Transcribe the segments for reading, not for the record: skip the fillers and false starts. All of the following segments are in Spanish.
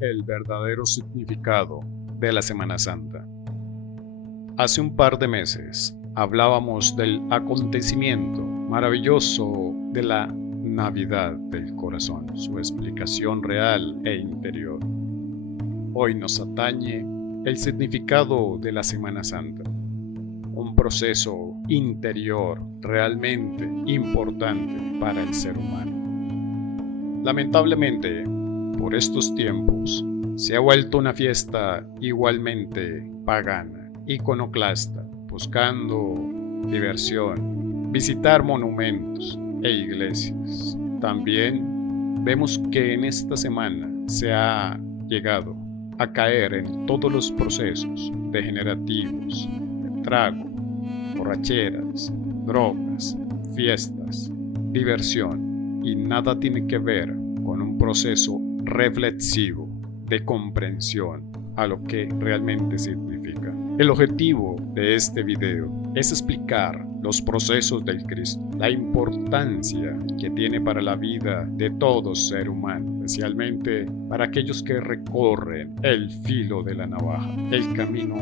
el verdadero significado de la Semana Santa. Hace un par de meses hablábamos del acontecimiento maravilloso de la Navidad del corazón, su explicación real e interior. Hoy nos atañe el significado de la Semana Santa, un proceso interior realmente importante para el ser humano. Lamentablemente, por estos tiempos, se ha vuelto una fiesta igualmente pagana, iconoclasta, buscando diversión, visitar monumentos e iglesias. También vemos que en esta semana se ha llegado a caer en todos los procesos degenerativos, de trago, borracheras, drogas, fiestas, diversión, y nada tiene que ver con un proceso reflexivo de comprensión a lo que realmente significa. El objetivo de este video es explicar los procesos del Cristo, la importancia que tiene para la vida de todo ser humano, especialmente para aquellos que recorren el filo de la navaja, el camino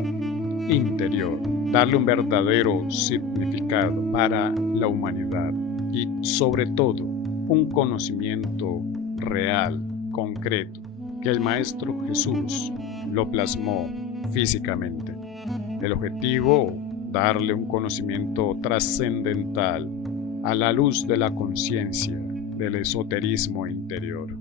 interior, darle un verdadero significado para la humanidad y sobre todo un conocimiento real, concreto, que el Maestro Jesús lo plasmó físicamente. El objetivo, darle un conocimiento trascendental a la luz de la conciencia del esoterismo interior.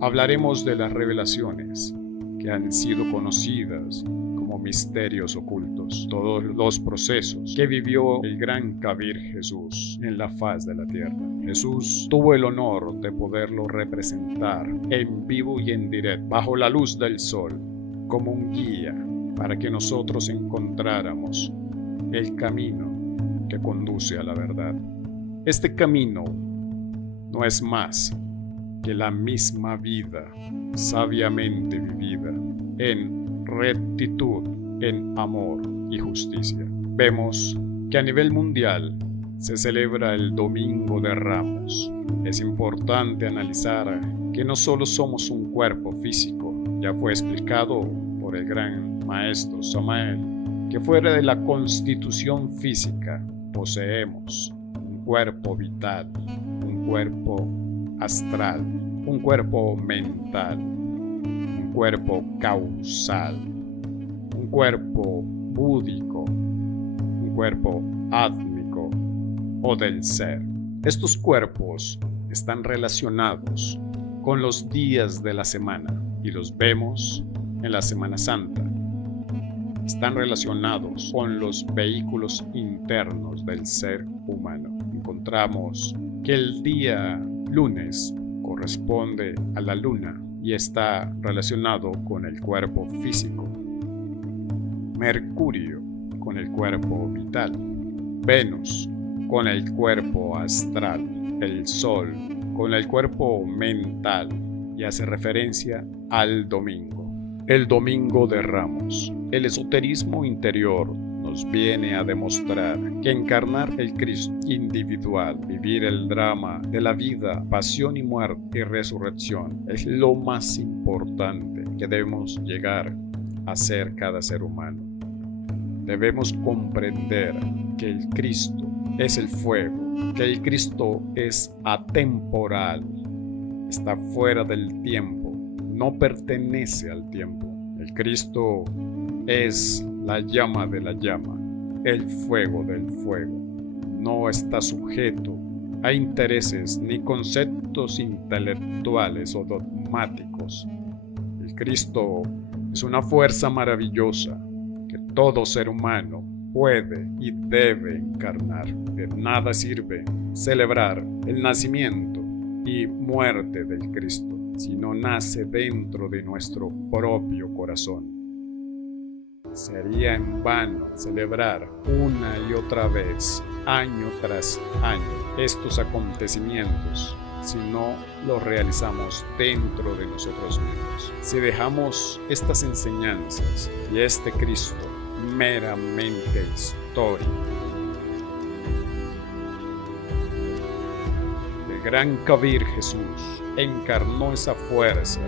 Hablaremos de las revelaciones que han sido conocidas como misterios ocultos, todos los procesos que vivió el gran Kabir Jesús en la faz de la tierra. Jesús tuvo el honor de poderlo representar en vivo y en directo, bajo la luz del sol, como un guía para que nosotros encontráramos el camino que conduce a la verdad. Este camino no es más que la misma vida sabiamente vivida en rectitud, en amor y justicia. Vemos que a nivel mundial se celebra el Domingo de Ramos. Es importante analizar que no solo somos un cuerpo físico, ya fue explicado por el gran maestro Samael, que fuera de la constitución física poseemos un cuerpo vital, un cuerpo astral, un cuerpo mental, un cuerpo causal, un cuerpo búdico, un cuerpo átmico o del ser. Estos cuerpos están relacionados con los días de la semana y los vemos en la Semana Santa. Están relacionados con los vehículos internos del ser humano. Encontramos que el día lunes corresponde a la luna y está relacionado con el cuerpo físico. Mercurio con el cuerpo vital. Venus con el cuerpo astral. El Sol con el cuerpo mental y hace referencia al domingo. El Domingo de Ramos. El esoterismo interior nos viene a demostrar que encarnar el Cristo individual, vivir el drama de la vida, pasión y muerte y resurrección, es lo más importante que debemos llegar a ser cada ser humano. Debemos comprender que el Cristo es el fuego, que el Cristo es atemporal, está fuera del tiempo, no pertenece al tiempo. El Cristo es la llama de la llama, el fuego del fuego. No está sujeto a intereses ni conceptos intelectuales o dogmáticos. El Cristo es una fuerza maravillosa que todo ser humano puede y debe encarnar. De nada sirve celebrar el nacimiento y muerte del Cristo si no nace dentro de nuestro propio corazón. Sería en vano celebrar una y otra vez, año tras año, estos acontecimientos si no los realizamos dentro de nosotros mismos. Si dejamos estas enseñanzas y este Cristo meramente histórico, gran Kabir Jesús encarnó esa fuerza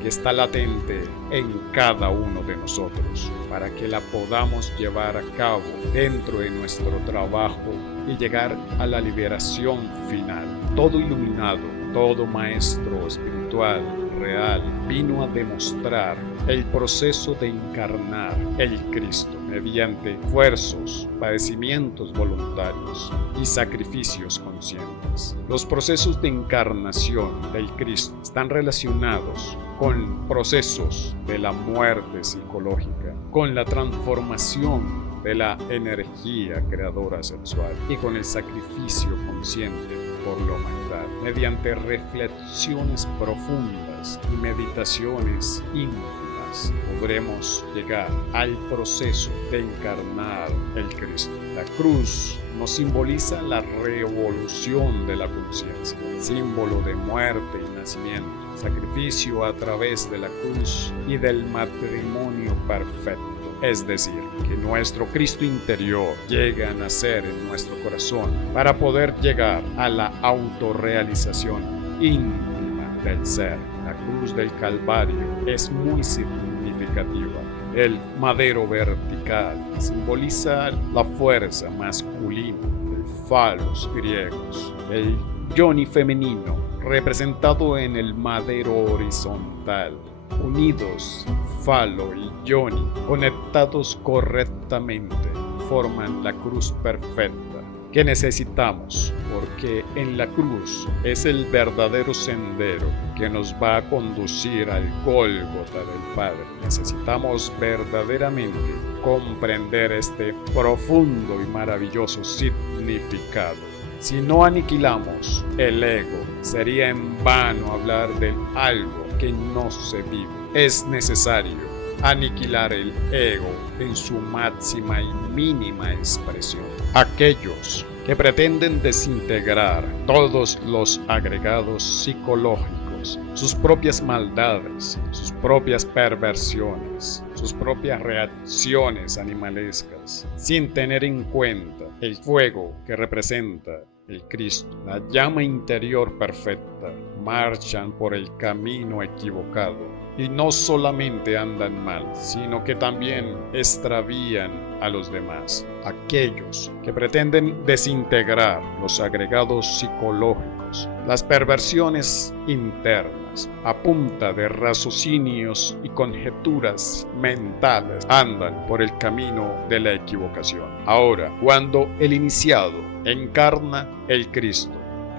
que está latente en cada uno de nosotros para que la podamos llevar a cabo dentro de nuestro trabajo y llegar a la liberación final. Todo iluminado, todo maestro espiritual real vino a demostrar el proceso de encarnar el Cristo mediante esfuerzos, padecimientos voluntarios y sacrificios conscientes. Los procesos de encarnación del Cristo están relacionados con procesos de la muerte psicológica, con la transformación de la energía creadora sexual y con el sacrificio consciente por la humanidad, mediante reflexiones profundas y meditaciones íntimas, podremos llegar al proceso de encarnar el Cristo. La cruz nos simboliza la revolución de la conciencia, símbolo de muerte y nacimiento, sacrificio a través de la cruz y del matrimonio perfecto. Es decir, que nuestro Cristo interior llega a nacer en nuestro corazón para poder llegar a la autorrealización íntima del ser. La cruz del Calvario es muy significativa. El madero vertical simboliza la fuerza masculina, el falos griegos, el yoni femenino, representado en el madero horizontal. Unidos, falo y yoni, conectados correctamente, forman la cruz perfecta que necesitamos, porque en la cruz es el verdadero sendero que nos va a conducir al Gólgota del Padre. Necesitamos verdaderamente comprender este profundo y maravilloso significado. Si no aniquilamos el ego, sería en vano hablar de algo que no se vive. Es necesario aniquilar el ego en su máxima y mínima expresión. Aquellos que pretenden desintegrar todos los agregados psicológicos, sus propias maldades, sus propias perversiones, sus propias reacciones animalescas, sin tener en cuenta el fuego que representa el Cristo, la llama interior perfecta, marchan por el camino equivocado y no solamente andan mal, sino que también extravían a los demás. Aquellos que pretenden desintegrar los agregados psicológicos, las perversiones internas, a punta de raciocinios y conjeturas mentales, andan por el camino de la equivocación. Ahora, cuando el iniciado encarna el Cristo,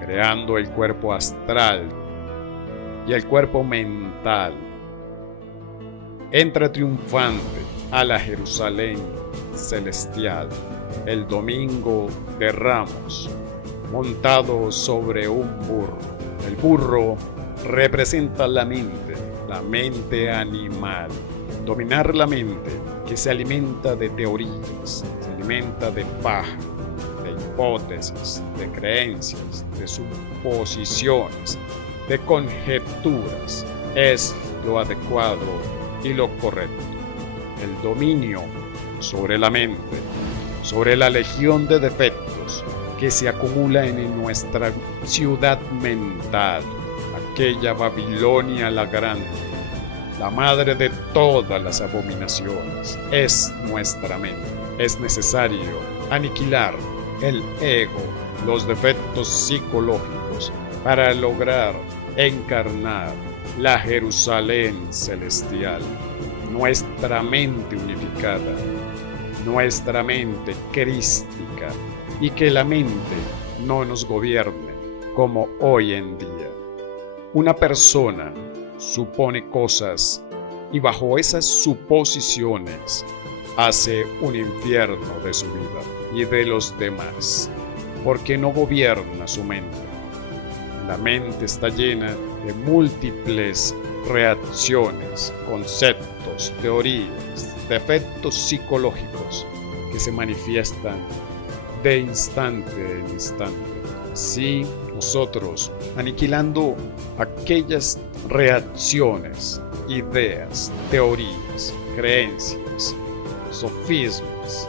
creando el cuerpo astral y el cuerpo mental, entra triunfante a la Jerusalén celestial el domingo de Ramos, montado sobre un burro. El burro representa la mente animal. Dominar la mente que se alimenta de teorías, se alimenta de paja, de hipótesis, de creencias, de suposiciones, de conjeturas, es lo adecuado y lo correcto. El dominio sobre la mente, sobre la legión de defectos que se acumula en nuestra ciudad mental, aquella Babilonia la grande, la madre de todas las abominaciones, es nuestra mente. Es necesario aniquilar el ego, los defectos psicológicos, para lograr encarnar la Jerusalén celestial, nuestra mente unificada, nuestra mente crística, y que la mente no nos gobierne como hoy en día. Una persona supone cosas y bajo esas suposiciones hace un infierno de su vida y de los demás, porque no gobierna su mente. La mente está llena de múltiples reacciones, conceptos, teorías, defectos psicológicos que se manifiestan de instante en instante. Así, nosotros, aniquilando aquellas reacciones, ideas, teorías, creencias, sofismas,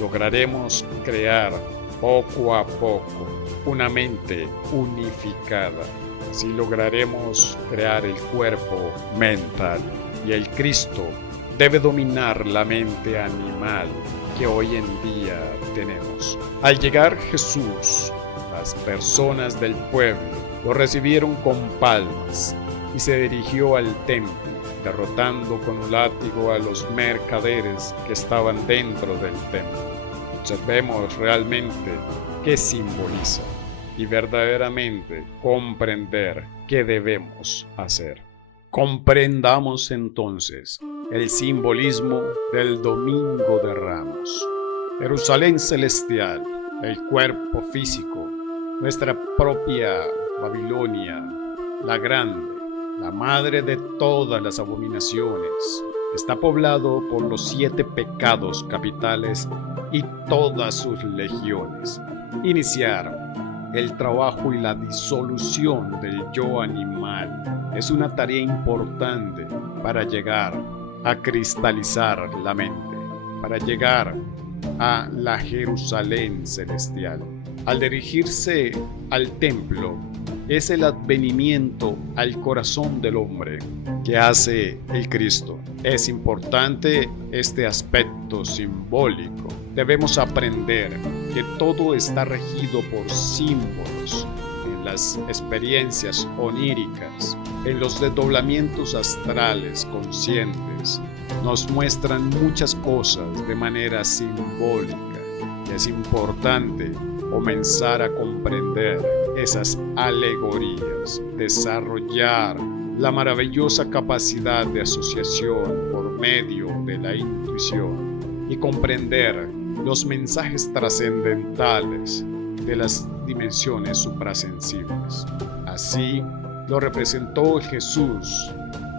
lograremos crear poco a poco, una mente unificada. Así lograremos crear el cuerpo mental y el Cristo debe dominar la mente animal que hoy en día tenemos. Al llegar Jesús, las personas del pueblo lo recibieron con palmas y se dirigió al templo, derrotando con un látigo a los mercaderes que estaban dentro del templo. Observemos realmente qué simboliza y verdaderamente comprender qué debemos hacer. Comprendamos entonces el simbolismo del Domingo de Ramos. Jerusalén celestial, el cuerpo físico, nuestra propia Babilonia, la grande, la madre de todas las abominaciones, está poblado por los 7 pecados capitales y todas sus legiones. Iniciaron el trabajo y la disolución del yo animal es una tarea importante para llegar a cristalizar la mente, para llegar a la Jerusalén celestial. Al dirigirse al templo, es el advenimiento al corazón del hombre que hace el Cristo. Es importante este aspecto simbólico. Debemos aprender que todo está regido por símbolos en las experiencias oníricas, en los desdoblamientos astrales conscientes. Nos muestran muchas cosas de manera simbólica. Es importante comenzar a comprender esas alegorías, desarrollar la maravillosa capacidad de asociación por medio de la intuición y comprender los mensajes trascendentales de las dimensiones suprasensibles. Así lo representó Jesús.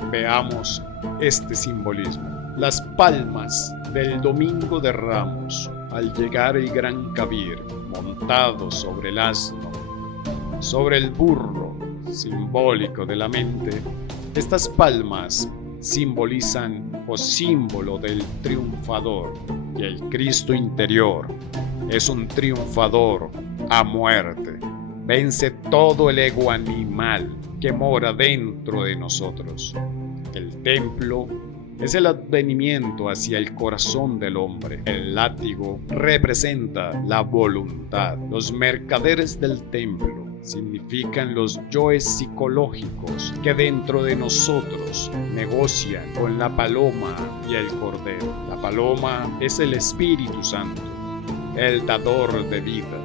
Veamos este simbolismo. Las palmas del Domingo de Ramos, al llegar el gran Kabir montado sobre el asno, sobre el burro simbólico de la mente, estas palmas simbolizan o símbolo del triunfador, y el Cristo interior es un triunfador a muerte. Vence todo el ego animal que mora dentro de nosotros. El templo es el advenimiento hacia el corazón del hombre. El látigo representa la voluntad. Los mercaderes del templo significan los yoes psicológicos que dentro de nosotros negocian con la paloma y el cordero. La paloma es el Espíritu Santo, el dador de vida,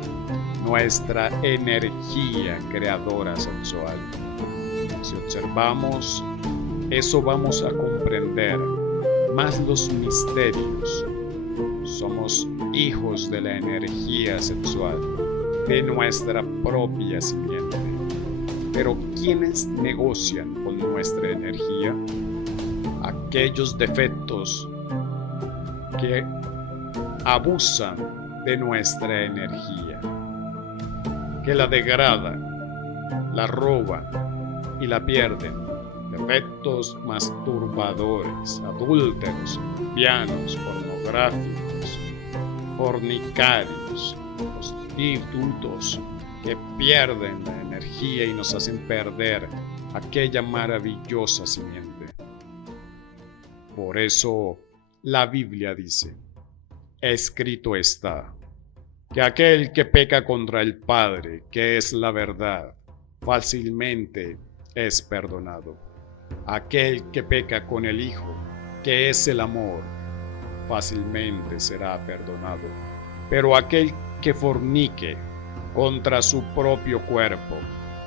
nuestra energía creadora sexual. Si observamos eso, vamos a comprender más los misterios. Somos hijos de la energía sexual, de nuestra propia simiente. Pero ¿quiénes negocian con nuestra energía? Aquellos defectos que abusan de nuestra energía, que la degradan, la roban y la pierden. Defectos masturbadores, adúlteros, pianos, pornográficos, fornicarios, prostitutos que pierden la energía y nos hacen perder aquella maravillosa simiente. Por eso la Biblia dice: escrito está, que aquel que peca contra el Padre, que es la verdad, fácilmente es perdonado. Aquel que peca con el Hijo, que es el amor, fácilmente será perdonado. Pero aquel que fornique contra su propio cuerpo,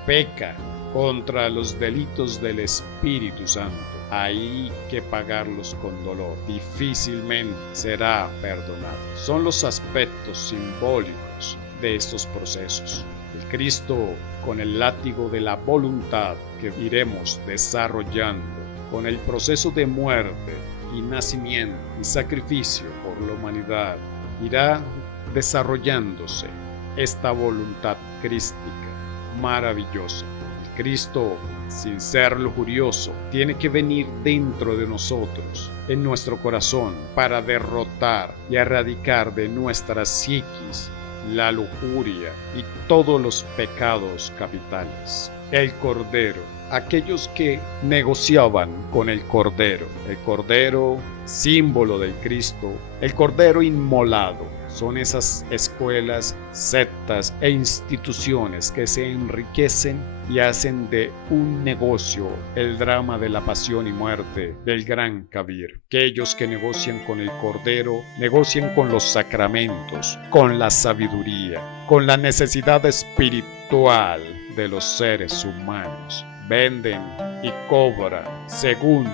peca contra los delitos del Espíritu Santo, hay que pagarlos con dolor, difícilmente será perdonado. Son los aspectos simbólicos de estos procesos. El Cristo, con el látigo de la voluntad que iremos desarrollando, con el proceso de muerte y nacimiento y sacrificio por la humanidad, irá desarrollándose esta voluntad crística maravillosa. El Cristo, sin ser lujurioso, tiene que venir dentro de nosotros, en nuestro corazón, para derrotar y erradicar de nuestra psiquis la lujuria y todos los pecados capitales. El Cordero, aquellos que negociaban con el Cordero símbolo del Cristo, el Cordero inmolado. Son esas escuelas, sectas e instituciones que se enriquecen y hacen de un negocio el drama de la pasión y muerte del gran Kabir. Aquellos que negocian con el Cordero, negocian con los sacramentos, con la sabiduría, con la necesidad espiritual de los seres humanos. Venden y cobran según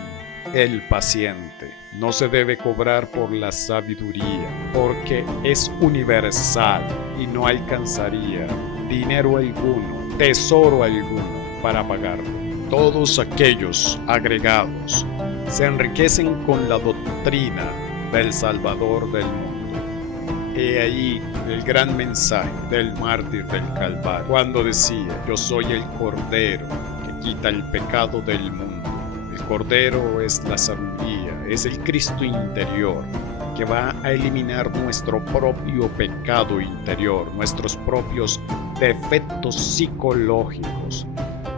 el paciente. No se debe cobrar por la sabiduría, porque es universal y no alcanzaría dinero alguno, tesoro alguno para pagarlo. Todos aquellos agregados se enriquecen con la doctrina del Salvador del mundo. He ahí el gran mensaje del mártir del Calvario, cuando decía: yo soy el Cordero que quita el pecado del mundo. El Cordero es la sabiduría, es el Cristo interior que va a eliminar nuestro propio pecado interior, nuestros propios defectos psicológicos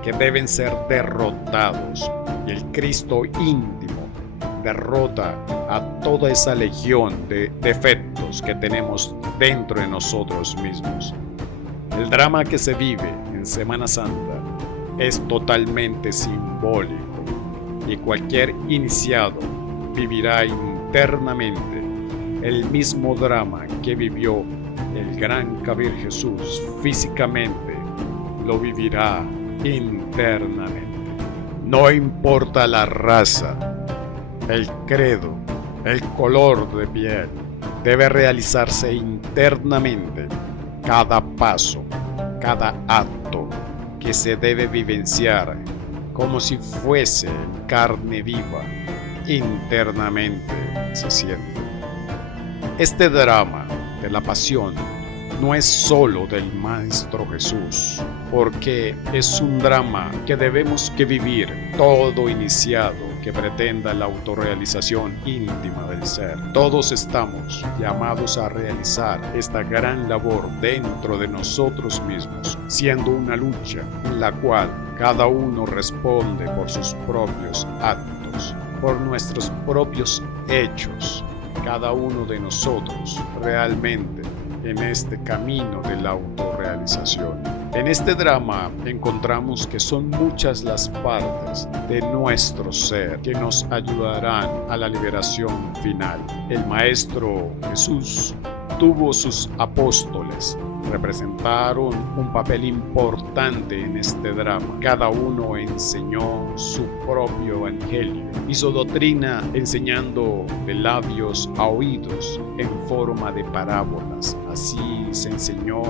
que deben ser derrotados. Y el Cristo íntimo derrota a toda esa legión de defectos que tenemos dentro de nosotros mismos. El drama que se vive en Semana Santa es totalmente simbólico. Y cualquier iniciado vivirá internamente el mismo drama que vivió el gran Kabir Jesús físicamente, lo vivirá internamente. No importa la raza, el credo, el color de piel, debe realizarse internamente cada paso, cada acto que se debe vivenciar como si fuese carne viva, internamente se siente. Este drama de la pasión no es solo del Maestro Jesús, porque es un drama que debemos que vivir todo iniciado que pretenda la autorrealización íntima del ser. Todos estamos llamados a realizar esta gran labor dentro de nosotros mismos, siendo una lucha en la cual cada uno responde por sus propios actos, por nuestros propios hechos. Cada uno de nosotros realmente en este camino de la autorrealización. En este drama encontramos que son muchas las partes de nuestro ser que nos ayudarán a la liberación final. El Maestro Jesús tuvo sus apóstoles, representaron un papel importante en este drama. Cada uno enseñó su propio evangelio, hizo doctrina enseñando de labios a oídos en forma de parábolas. Así se enseñó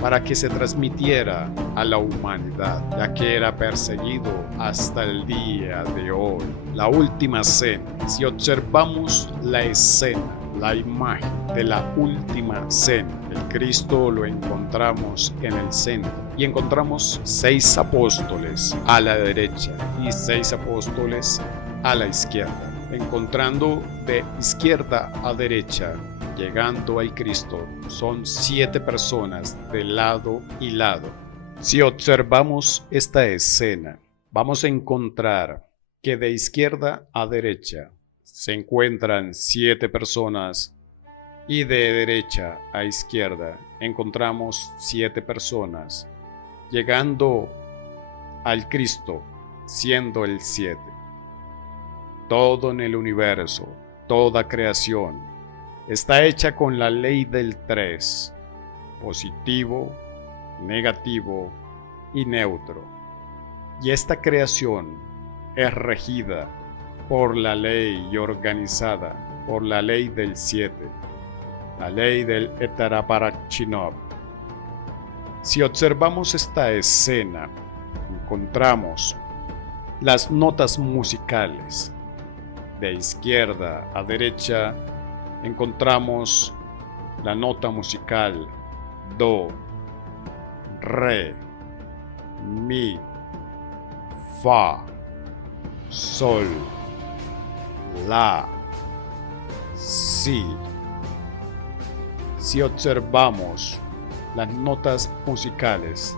para que se transmitiera a la humanidad, ya que era perseguido hasta el día de hoy. La última cena, si observamos la escena, la imagen de la última cena, el Cristo lo encontramos en el centro y encontramos 6 apóstoles a la derecha y 6 apóstoles a la izquierda, encontrando de izquierda a derecha. Llegando al Cristo, son 7 personas de lado y lado. Si observamos esta escena, vamos a encontrar que de izquierda a derecha se encuentran 7 personas y de derecha a izquierda encontramos 7 personas, llegando al Cristo siendo el 7. Todo en el universo, toda creación, está hecha con la ley del 3, positivo, negativo y neutro. Y esta creación es regida por la ley y organizada por la ley del 7, la ley del Etaraparachinov. Si observamos esta escena, encontramos las notas musicales. De izquierda a derecha encontramos la nota musical Do, Re, Mi, Fa, Sol, La, Si. Si observamos las notas musicales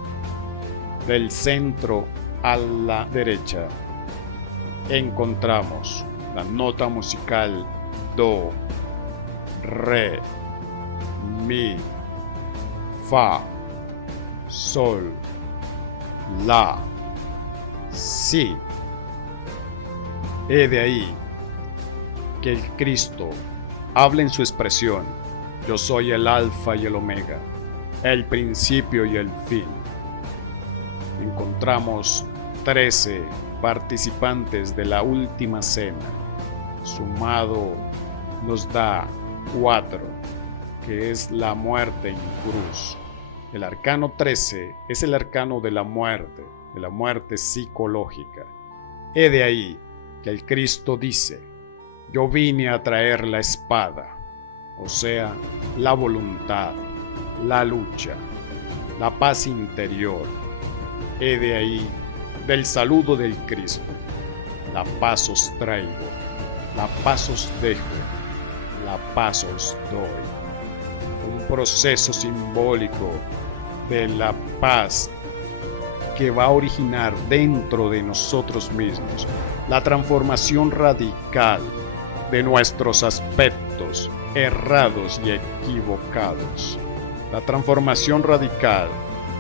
del centro a la derecha, encontramos la nota musical Do, Re, Mi, Fa, Sol, La, Si. He de ahí que el Cristo habla en su expresión: yo soy el Alfa y el Omega, el principio y el fin. Encontramos 13 participantes de la última cena. Sumado nos da 4, que es la muerte en cruz. El arcano 13 es el arcano de la muerte psicológica. He de ahí que el Cristo dice: yo vine a traer la espada, o sea, la voluntad, la lucha, la paz interior. He de ahí del saludo del Cristo: la paz os traigo, la paz os dejo, la paz os doy. Un proceso simbólico de la paz que va a originar dentro de nosotros mismos la transformación radical de nuestros aspectos errados y equivocados. La transformación radical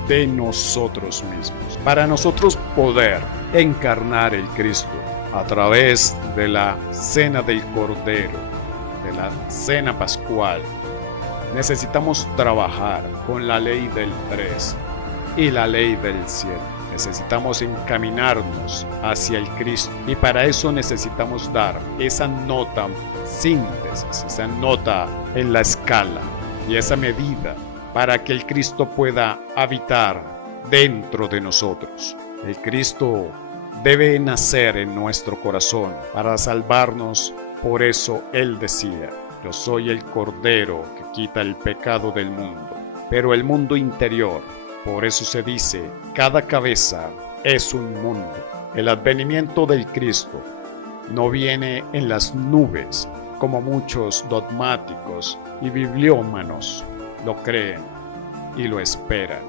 de nosotros mismos. Para nosotros poder encarnar el Cristo a través de la cena del Cordero, de la cena pascual, necesitamos trabajar con la ley del 3 y la ley del 7. Necesitamos encaminarnos hacia el Cristo, y para eso necesitamos dar esa nota síntesis, esa nota en la escala y esa medida para que el Cristo pueda habitar dentro de nosotros. El Cristo debe nacer en nuestro corazón para salvarnos. Por eso Él decía: yo soy el Cordero que quita el pecado del mundo. Pero el mundo interior, por eso se dice, cada cabeza es un mundo. El advenimiento del Cristo no viene en las nubes, como muchos dogmáticos y bibliómanos lo creen y lo esperan,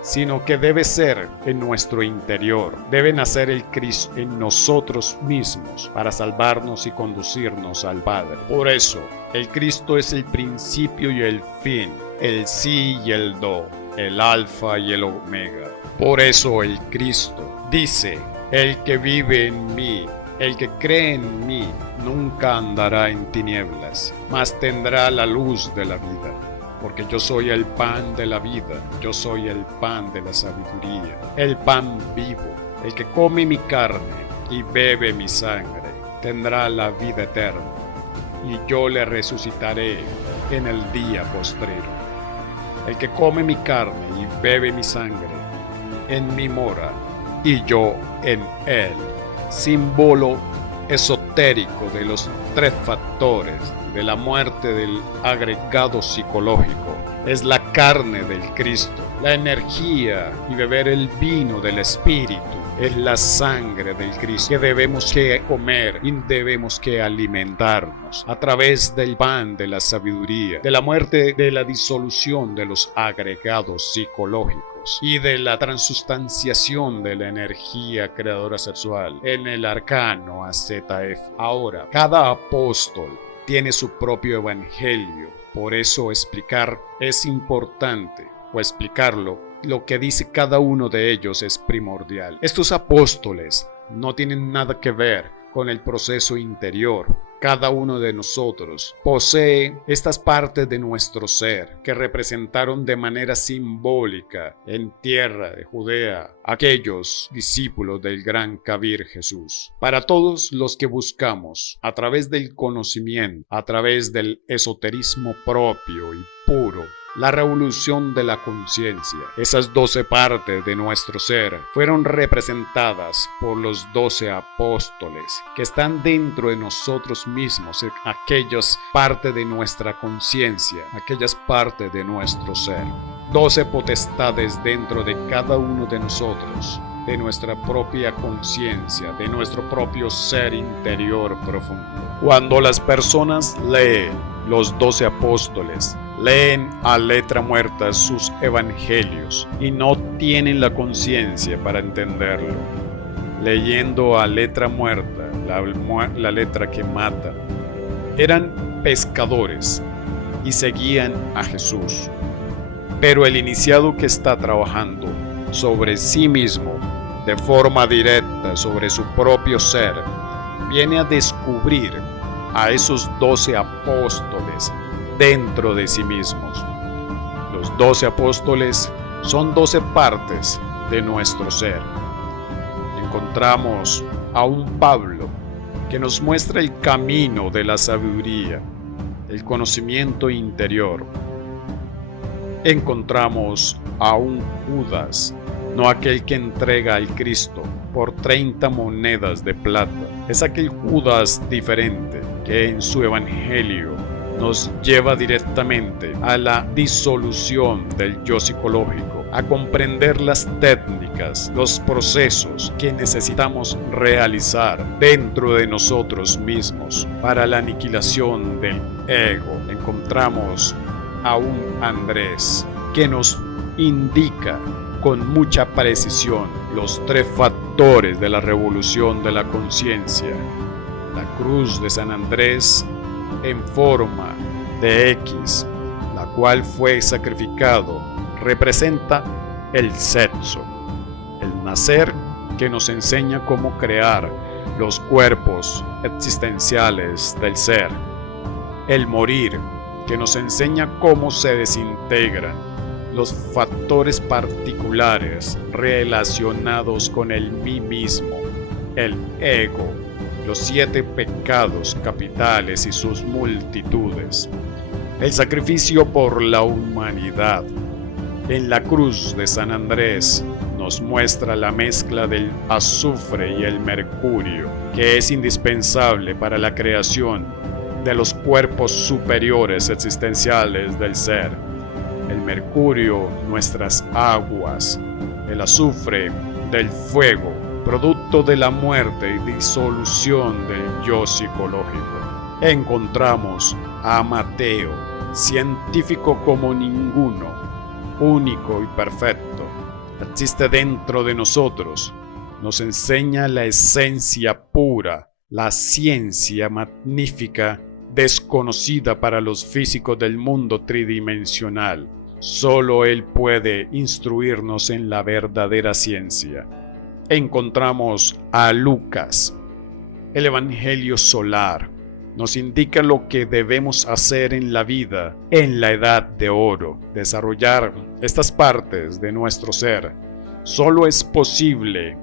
sino que debe ser en nuestro interior. Debe nacer el Cristo en nosotros mismos para salvarnos y conducirnos al Padre. Por eso, el Cristo es el principio y el fin, el sí y el do, el alfa y el omega. Por eso el Cristo dice: el que vive en mí, el que cree en mí, nunca andará en tinieblas, mas tendrá la luz de la vida. Porque yo soy el pan de la vida, yo soy el pan de la sabiduría, el pan vivo. El que come mi carne y bebe mi sangre, tendrá la vida eterna, y yo le resucitaré en el día postrero. El que come mi carne y bebe mi sangre, en mí mora, y yo en él. Símbolo esotérico de los 3 factores de la muerte del agregado psicológico. Es la carne del Cristo, la energía y beber el vino del Espíritu. Es la sangre del Cristo que debemos que comer y debemos que alimentarnos a través del pan de la sabiduría, de la muerte, de la disolución de los agregados psicológicos y de la transustanciación de la energía creadora sexual en el arcano AZF. Ahora, cada apóstol tiene su propio evangelio, por eso explicar es importante, o explicarlo. Lo que dice cada uno de ellos es primordial. Estos apóstoles no tienen nada que ver con el proceso interior. Cada uno de nosotros posee estas partes de nuestro ser que representaron de manera simbólica en tierra de Judea aquellos discípulos del gran Kabir Jesús. Para todos los que buscamos a través del conocimiento, a través del esoterismo propio y puro, la revolución de la conciencia, esas 12 partes de nuestro ser fueron representadas por los 12 apóstoles que están dentro de nosotros mismos, aquellas partes de nuestra conciencia, aquellas partes de nuestro ser. 12 potestades dentro de cada uno de nosotros, de nuestra propia conciencia, de nuestro propio ser interior profundo. Cuando las personas leen los 12 apóstoles, leen a letra muerta sus evangelios y no tienen la conciencia para entenderlo. Leyendo a letra muerta, la letra que mata. Eran pescadores y seguían a Jesús. Pero el iniciado que está trabajando sobre sí mismo, de forma directa sobre su propio ser, viene a descubrir a esos 12 apóstoles dentro de sí mismos. Los 12 apóstoles son 12 partes de nuestro ser. Encontramos a un Pablo que nos muestra el camino de la sabiduría, el conocimiento interior. Encontramos a un Judas, no aquel que entrega al Cristo por 30 monedas de plata. Es aquel Judas diferente que en su evangelio nos lleva directamente a la disolución del yo psicológico, a comprender las técnicas, los procesos que necesitamos realizar dentro de nosotros mismos para la aniquilación del ego. Encontramos a un Andrés que nos indica con mucha precisión los 3 factores de la revolución de la conciencia. La cruz de San Andrés en forma de X, la cual fue sacrificado, representa el sexo, el nacer que nos enseña cómo crear los cuerpos existenciales del ser, el morir que nos enseña cómo se desintegran los factores particulares relacionados con el mí mismo, el ego, los 7 pecados capitales y sus multitudes, el sacrificio por la humanidad. En la cruz de San Andrés nos muestra la mezcla del azufre y el mercurio, que es indispensable para la creación de los cuerpos superiores existenciales del ser. El mercurio, nuestras aguas, el azufre del fuego, producto de la muerte y disolución del yo psicológico. Encontramos a Mateo, científico como ninguno, único y perfecto, existe dentro de nosotros, nos enseña la esencia pura, la ciencia magnífica, desconocida para los físicos del mundo tridimensional. Solo Él puede instruirnos en la verdadera ciencia. Encontramos a Lucas. El Evangelio solar nos indica lo que debemos hacer en la vida en la edad de oro. Desarrollar estas partes de nuestro ser solo es posible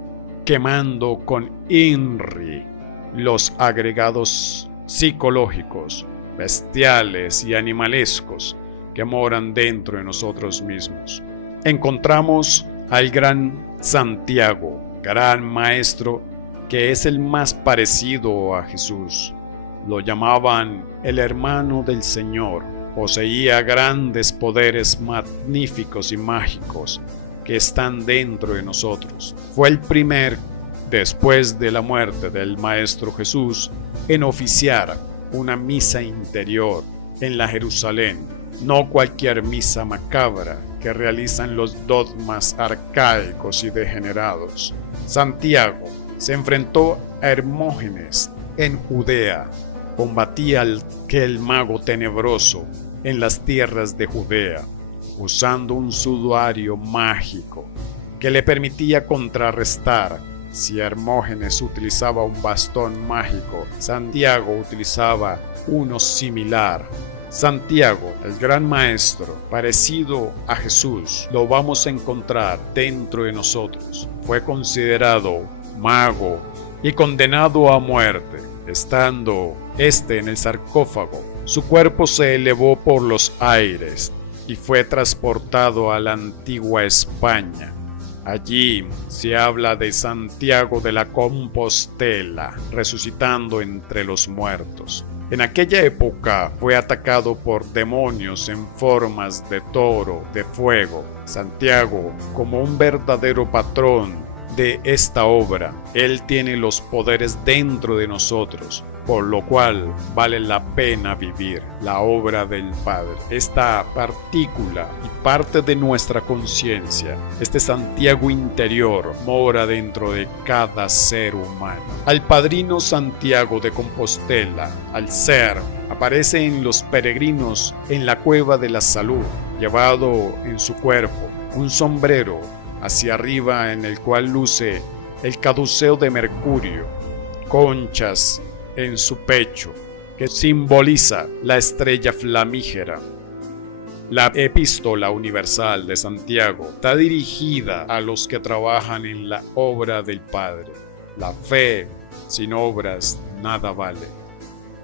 quemando con INRI los agregados psicológicos, bestiales y animalescos que moran dentro de nosotros mismos. Encontramos al gran Santiago, gran maestro, que es el más parecido a Jesús. Lo llamaban el hermano del Señor. Poseía grandes poderes magníficos y mágicos que están dentro de nosotros. Fue el primer, después de la muerte del Maestro Jesús, en oficiar una misa interior en la Jerusalén, no cualquier misa macabra que realizan los dogmas arcaicos y degenerados. Santiago se enfrentó a Hermógenes en Judea, combatía al mago tenebroso en las tierras de Judea, usando un sudario mágico que le permitía contrarrestar. Si Hermógenes utilizaba un bastón mágico, Santiago utilizaba uno similar. Santiago, el gran maestro, parecido a Jesús, lo vamos a encontrar dentro de nosotros. Fue considerado mago y condenado a muerte. Estando en el sarcófago, su cuerpo se elevó por los aires y fue transportado a la antigua España. Allí se habla de Santiago de la Compostela, resucitando entre los muertos. En aquella época fue atacado por demonios en formas de toro, de fuego. Santiago, como un verdadero patrón de esta obra. Él tiene los poderes dentro de nosotros, por lo cual vale la pena vivir la obra del Padre. Esta partícula y parte de nuestra conciencia, este Santiago interior, mora dentro de cada ser humano. Al padrino Santiago de Compostela, al ser, aparece en los peregrinos en la cueva de la salud, llevado en su cuerpo un sombrero hacia arriba en el cual luce el caduceo de Mercurio, conchas en su pecho, que simboliza la estrella flamígera. La epístola universal de Santiago está dirigida a los que trabajan en la obra del Padre. La fe sin obras nada vale.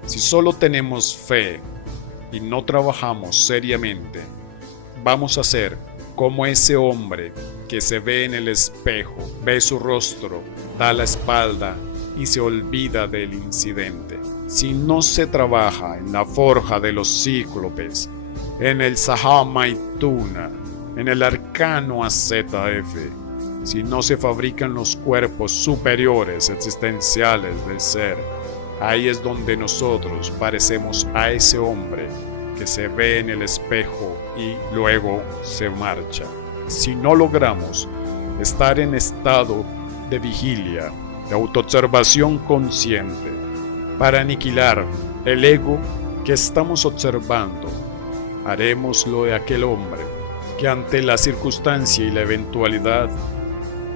Si solo tenemos fe y no trabajamos seriamente, vamos a ser como ese hombre que se ve en el espejo, ve su rostro, da la espalda y se olvida del incidente. Si no se trabaja en la forja de los cíclopes, en el Sahamaituna, en el arcano AZF, si no se fabrican los cuerpos superiores existenciales del ser, ahí es donde nosotros parecemos a ese hombre que se ve en el espejo y luego se marcha. Si no logramos estar en estado de vigilia, de autoobservación consciente, para aniquilar el ego que estamos observando, haremos lo de aquel hombre que ante la circunstancia y la eventualidad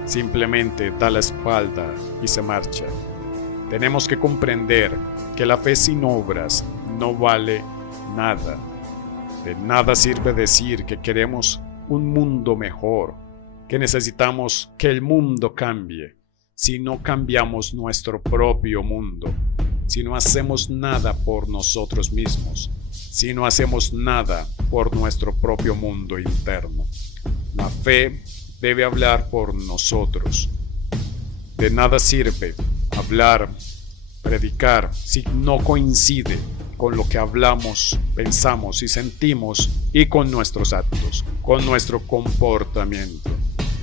simplemente da la espalda y se marcha. Tenemos que comprender que la fe sin obras no vale nada. De nada sirve decir que queremos un mundo mejor, que necesitamos que el mundo cambie, si no cambiamos nuestro propio mundo, si no hacemos nada por nosotros mismos, si no hacemos nada por nuestro propio mundo interno. La fe debe hablar por nosotros. De nada sirve hablar, predicar, si no coincide con lo que hablamos, pensamos y sentimos y con nuestros actos, con nuestro comportamiento.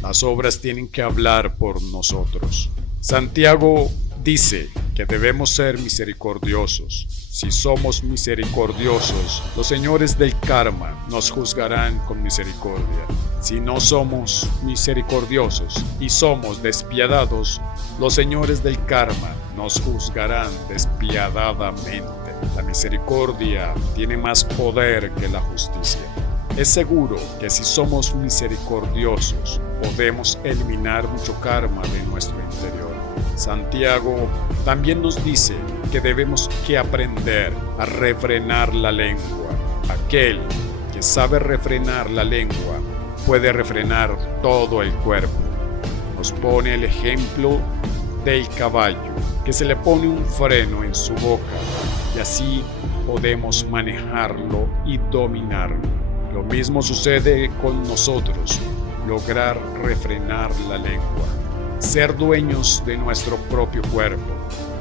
Las obras tienen que hablar por nosotros. Santiago dice que debemos ser misericordiosos. Si somos misericordiosos, los señores del karma nos juzgarán con misericordia. Si no somos misericordiosos y somos despiadados, los señores del karma nos juzgarán despiadadamente. La misericordia tiene más poder que la justicia. Es seguro que si somos misericordiosos, podemos eliminar mucho karma de nuestro interior. Santiago también nos dice que debemos que aprender a refrenar la lengua. Aquel que sabe refrenar la lengua puede refrenar todo el cuerpo. Nos pone el ejemplo del caballo, que se le pone un freno en su boca y así podemos manejarlo y dominarlo. Lo mismo sucede con nosotros, lograr refrenar la lengua, ser dueños de nuestro propio cuerpo,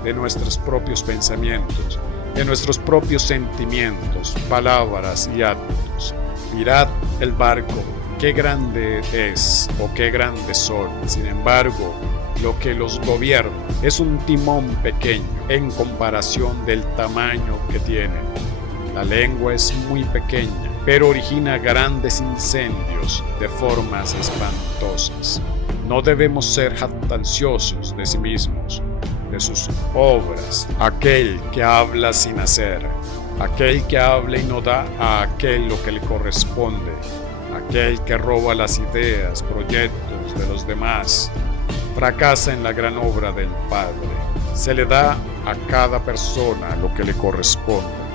de nuestros propios pensamientos, de nuestros propios sentimientos, palabras y actos. Mirad el barco, qué grande es o qué grandes son. Sin embargo, lo que los gobierna es un timón pequeño en comparación del tamaño que tienen. La lengua es muy pequeña, pero origina grandes incendios de formas espantosas. No debemos ser jactanciosos de sí mismos, de sus obras. Aquel que habla sin hacer, aquel que habla y no da a aquel lo que le corresponde, aquel que roba las ideas, proyectos de los demás, fracasa en la gran obra del Padre. Se le da a cada persona lo que le corresponde.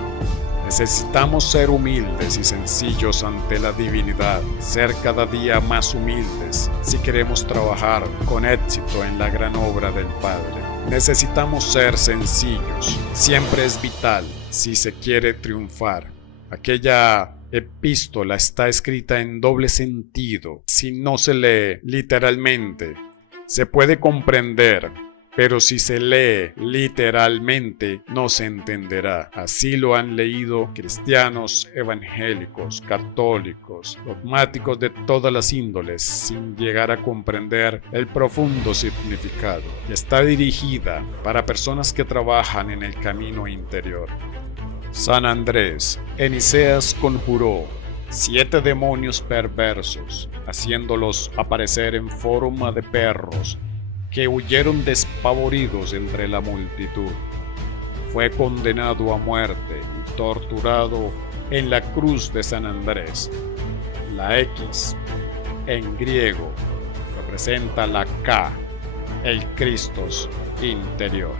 Necesitamos ser humildes y sencillos ante la divinidad, ser cada día más humildes si queremos trabajar con éxito en la gran obra del Padre. Necesitamos ser sencillos, siempre es vital si se quiere triunfar. Aquella epístola está escrita en doble sentido, si no se lee literalmente. Se puede comprender, pero si se lee literalmente no se entenderá. Así lo han leído cristianos, evangélicos, católicos, dogmáticos de todas las índoles, sin llegar a comprender el profundo significado. Está dirigida para personas que trabajan en el camino interior. San Andrés, Eniceas conjuró 7 demonios perversos, haciéndolos aparecer en forma de perros, que huyeron despavoridos entre la multitud. Fue condenado a muerte y torturado en la cruz de San Andrés. La X, en griego, representa la K, el Christos interior.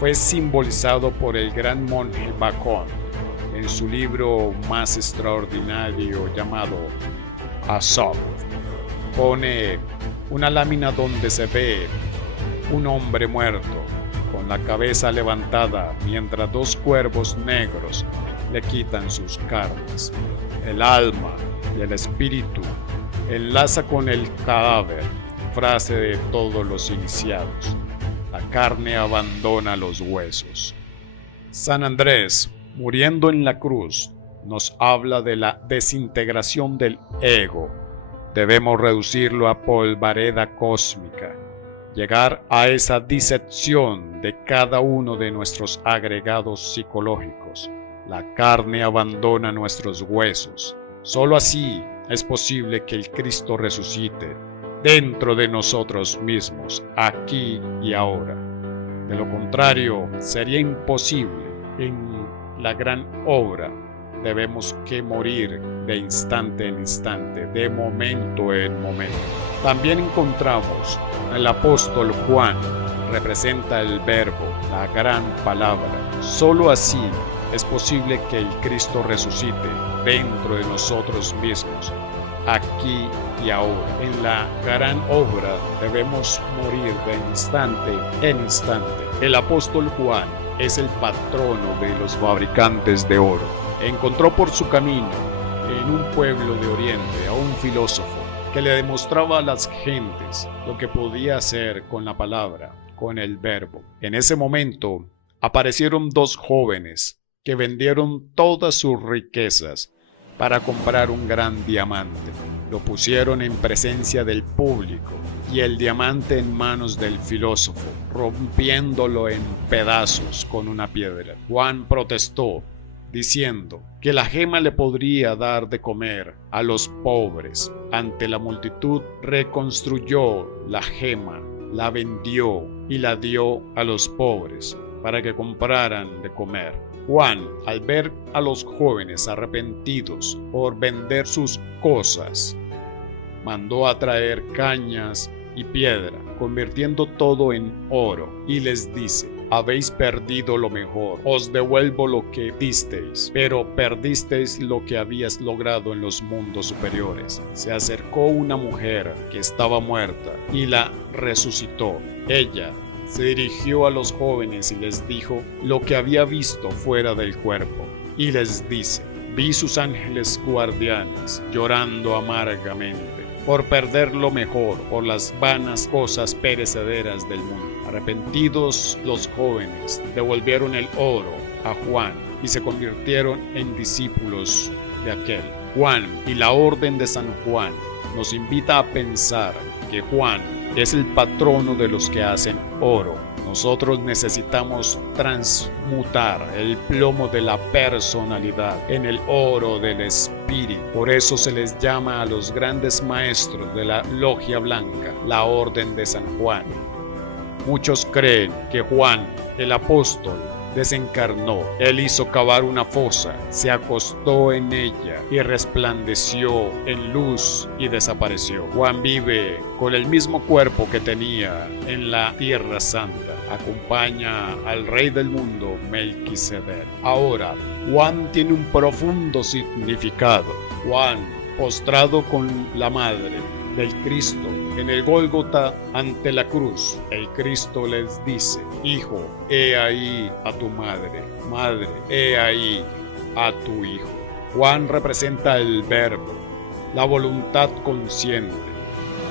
Fue simbolizado por el gran monje Bacón en su libro más extraordinario llamado Aesop. Pone una lámina donde se ve un hombre muerto con la cabeza levantada mientras 2 cuervos negros le quitan sus carnes. El alma y el espíritu enlaza con el cadáver, frase de todos los iniciados. La carne abandona los huesos. San Andrés, muriendo en la cruz, nos habla de la desintegración del ego. Debemos reducirlo a polvareda cósmica, llegar a esa disección de cada uno de nuestros agregados psicológicos. La carne abandona nuestros huesos. Solo así es posible que el Cristo resucite dentro de nosotros mismos, aquí y ahora. De lo contrario, sería imposible. En la gran obra debemos que morir de instante en instante, de momento en momento. También encontramos al apóstol Juan, representa el verbo, la gran palabra. Solo así es posible que el Cristo resucite dentro de nosotros mismos, aquí y ahora. En la gran obra debemos morir de instante en instante. El apóstol Juan es el patrono de los fabricantes de oro. Encontró por su camino en un pueblo de Oriente a un filósofo que le demostraba a las gentes lo que podía hacer con la palabra, con el verbo. En ese momento aparecieron 2 jóvenes que vendieron todas sus riquezas para comprar un gran diamante. Lo pusieron en presencia del público y el diamante en manos del filósofo, rompiéndolo en pedazos con una piedra. Juan protestó, diciendo que la gema le podría dar de comer a los pobres. Ante la multitud reconstruyó la gema, la vendió y la dio a los pobres para que compraran de comer. Juan, al ver a los jóvenes arrepentidos por vender sus cosas, mandó a traer cañas y piedra, convirtiendo todo en oro, y les dice: habéis perdido lo mejor, os devuelvo lo que disteis, pero perdisteis lo que habías logrado en los mundos superiores. Se acercó una mujer que estaba muerta y la resucitó. Ella se dirigió a los jóvenes y les dijo lo que había visto fuera del cuerpo, y les dice: vi sus ángeles guardianes llorando amargamente por perder lo mejor, por las vanas cosas perecederas del mundo. Arrepentidos, los jóvenes devolvieron el oro a Juan y se convirtieron en discípulos de aquel. Juan y la Orden de San Juan nos invita a pensar que Juan es el patrono de los que hacen oro. Nosotros necesitamos transmutar el plomo de la personalidad en el oro del espíritu. Por eso se les llama a los grandes maestros de la Logia Blanca, la Orden de San Juan. Muchos creen que Juan, el apóstol, desencarnó. Él hizo cavar una fosa, se acostó en ella y resplandeció en luz y desapareció. Juan vive con el mismo cuerpo que tenía en la Tierra Santa. Acompaña al Rey del mundo, Melquisedec. Ahora, Juan tiene un profundo significado. Juan, postrado con la madre del Cristo en el Gólgota ante la cruz, el Cristo les dice: hijo, he ahí a tu madre, madre, he ahí a tu hijo. Juan representa el verbo, la voluntad consciente,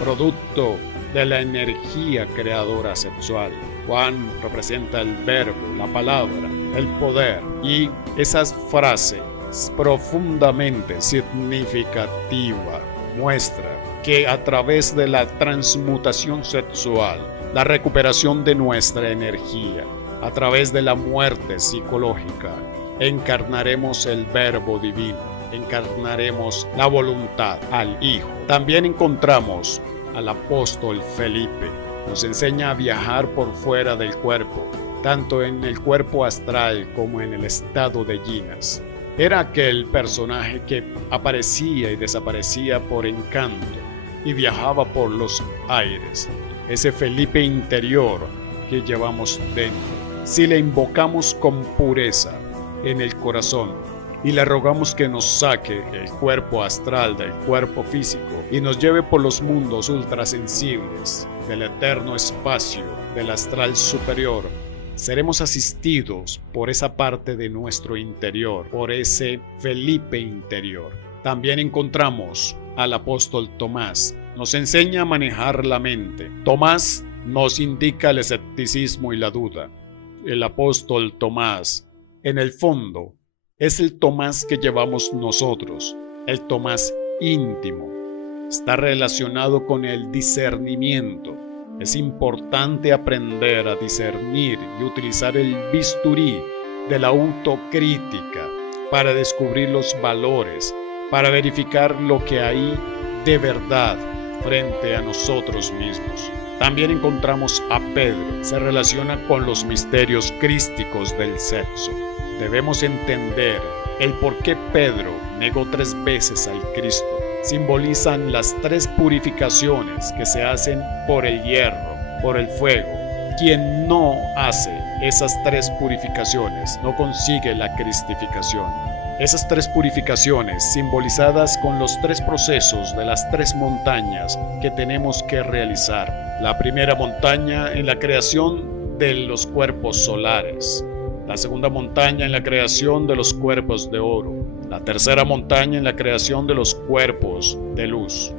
producto de la energía creadora sexual. Juan representa el verbo, la palabra, el poder, y esa frase es profundamente significativa. Muestra que a través de la transmutación sexual, la recuperación de nuestra energía, a través de la muerte psicológica, encarnaremos el verbo divino, encarnaremos la voluntad al Hijo. También encontramos al apóstol Felipe. Nos enseña a viajar por fuera del cuerpo, tanto en el cuerpo astral como en el estado de yinas. Era aquel personaje que aparecía y desaparecía por encanto y viajaba por los aires, ese Felipe interior que llevamos dentro. Si le invocamos con pureza en el corazón y le rogamos que nos saque el cuerpo astral del cuerpo físico y nos lleve por los mundos ultrasensibles del eterno espacio del astral superior, seremos asistidos por esa parte de nuestro interior, por ese Felipe interior. También encontramos al apóstol Tomás. Nos enseña a manejar la mente. Tomás nos indica el escepticismo y la duda. El apóstol Tomás, en el fondo, es el Tomás que llevamos nosotros, el Tomás íntimo. Está relacionado con el discernimiento. Es importante aprender a discernir y utilizar el bisturí de la autocrítica para descubrir los valores, para verificar lo que hay de verdad frente a nosotros mismos. También encontramos a Pedro. Se relaciona con los misterios crísticos del sexo. Debemos entender el por qué Pedro negó 3 veces al Cristo. Simbolizan las 3 purificaciones que se hacen por el hierro, por el fuego. Quien no hace esas 3 purificaciones no consigue la cristificación. Esas 3 purificaciones, simbolizadas con los 3 procesos de las 3 montañas que tenemos que realizar. La primera montaña en la creación de los cuerpos solares. La segunda montaña en la creación de los cuerpos de oro. La tercera montaña en la creación de los cuerpos de luz.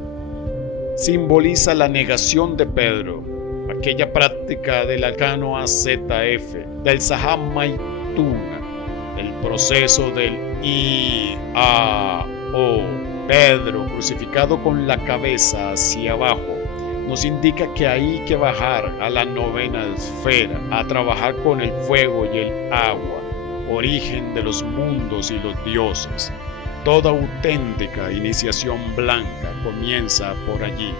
Simboliza la negación de Pedro, aquella práctica del arcano AZF, del Sahamaituna, el proceso del I-A-O. Pedro, crucificado con la cabeza hacia abajo, nos indica que hay que bajar a la 9ª esfera, a trabajar con el fuego y el agua, origen de los mundos y los dioses. Toda auténtica iniciación blanca comienza por allí,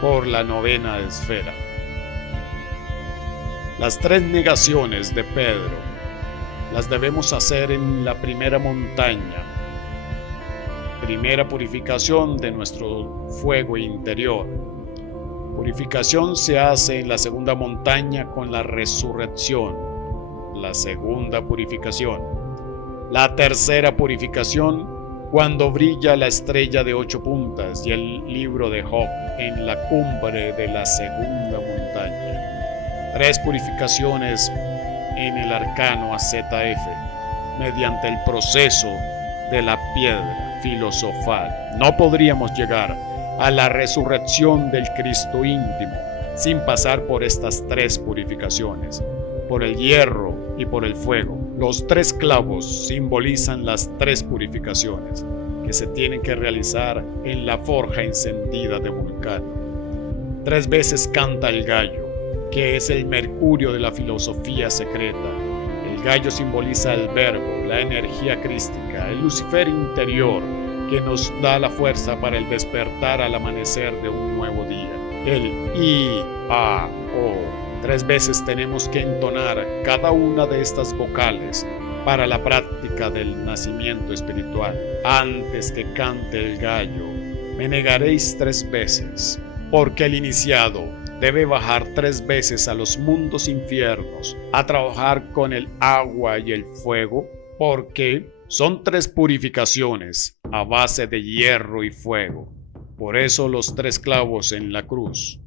por la 9ª esfera. Las 3 negaciones de Pedro las debemos hacer en la primera montaña. Primera purificación de nuestro fuego interior. Purificación se hace en la segunda montaña con la resurrección. La segunda purificación. La tercera purificación cuando brilla la estrella de 8 puntas y el libro de Job en la cumbre de la segunda montaña. 3 purificaciones en el arcano AZF mediante el proceso de la piedra filosofal. No podríamos llegar a la resurrección del Cristo íntimo sin pasar por estas 3 purificaciones, por el hierro y por el fuego. Los 3 clavos simbolizan las 3 purificaciones que se tienen que realizar en la forja encendida de Vulcano. 3 veces canta el gallo, que es el mercurio de la filosofía secreta. El gallo simboliza el verbo, la energía crística, el Lucifer interior que nos da la fuerza para el despertar al amanecer de un nuevo día. El I-A-O. 3 veces tenemos que entonar cada una de estas vocales para la práctica del nacimiento espiritual. Antes que cante el gallo, me negaréis 3 veces, porque el iniciado debe bajar 3 veces a los mundos infiernos a trabajar con el agua y el fuego, porque son 3 purificaciones a base de hierro y fuego. Por eso los 3 clavos en la cruz.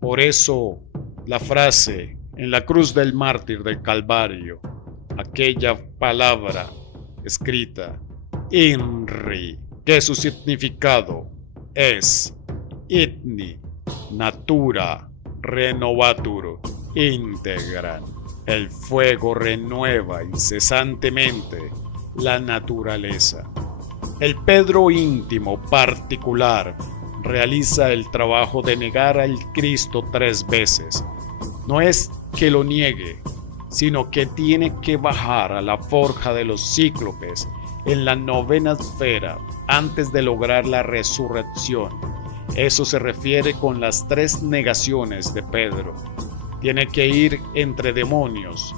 Por eso la frase en la cruz del mártir del Calvario, aquella palabra escrita, INRI, que su significado es Itni, Natura, renovatur integran. El fuego renueva incesantemente la naturaleza. El Pedro íntimo particular realiza el trabajo de negar al Cristo 3 veces. No es que lo niegue, sino que tiene que bajar a la forja de los cíclopes en la 9ª esfera antes de lograr la resurrección. Eso se refiere con las 3 negaciones de Pedro. Tiene que ir entre demonios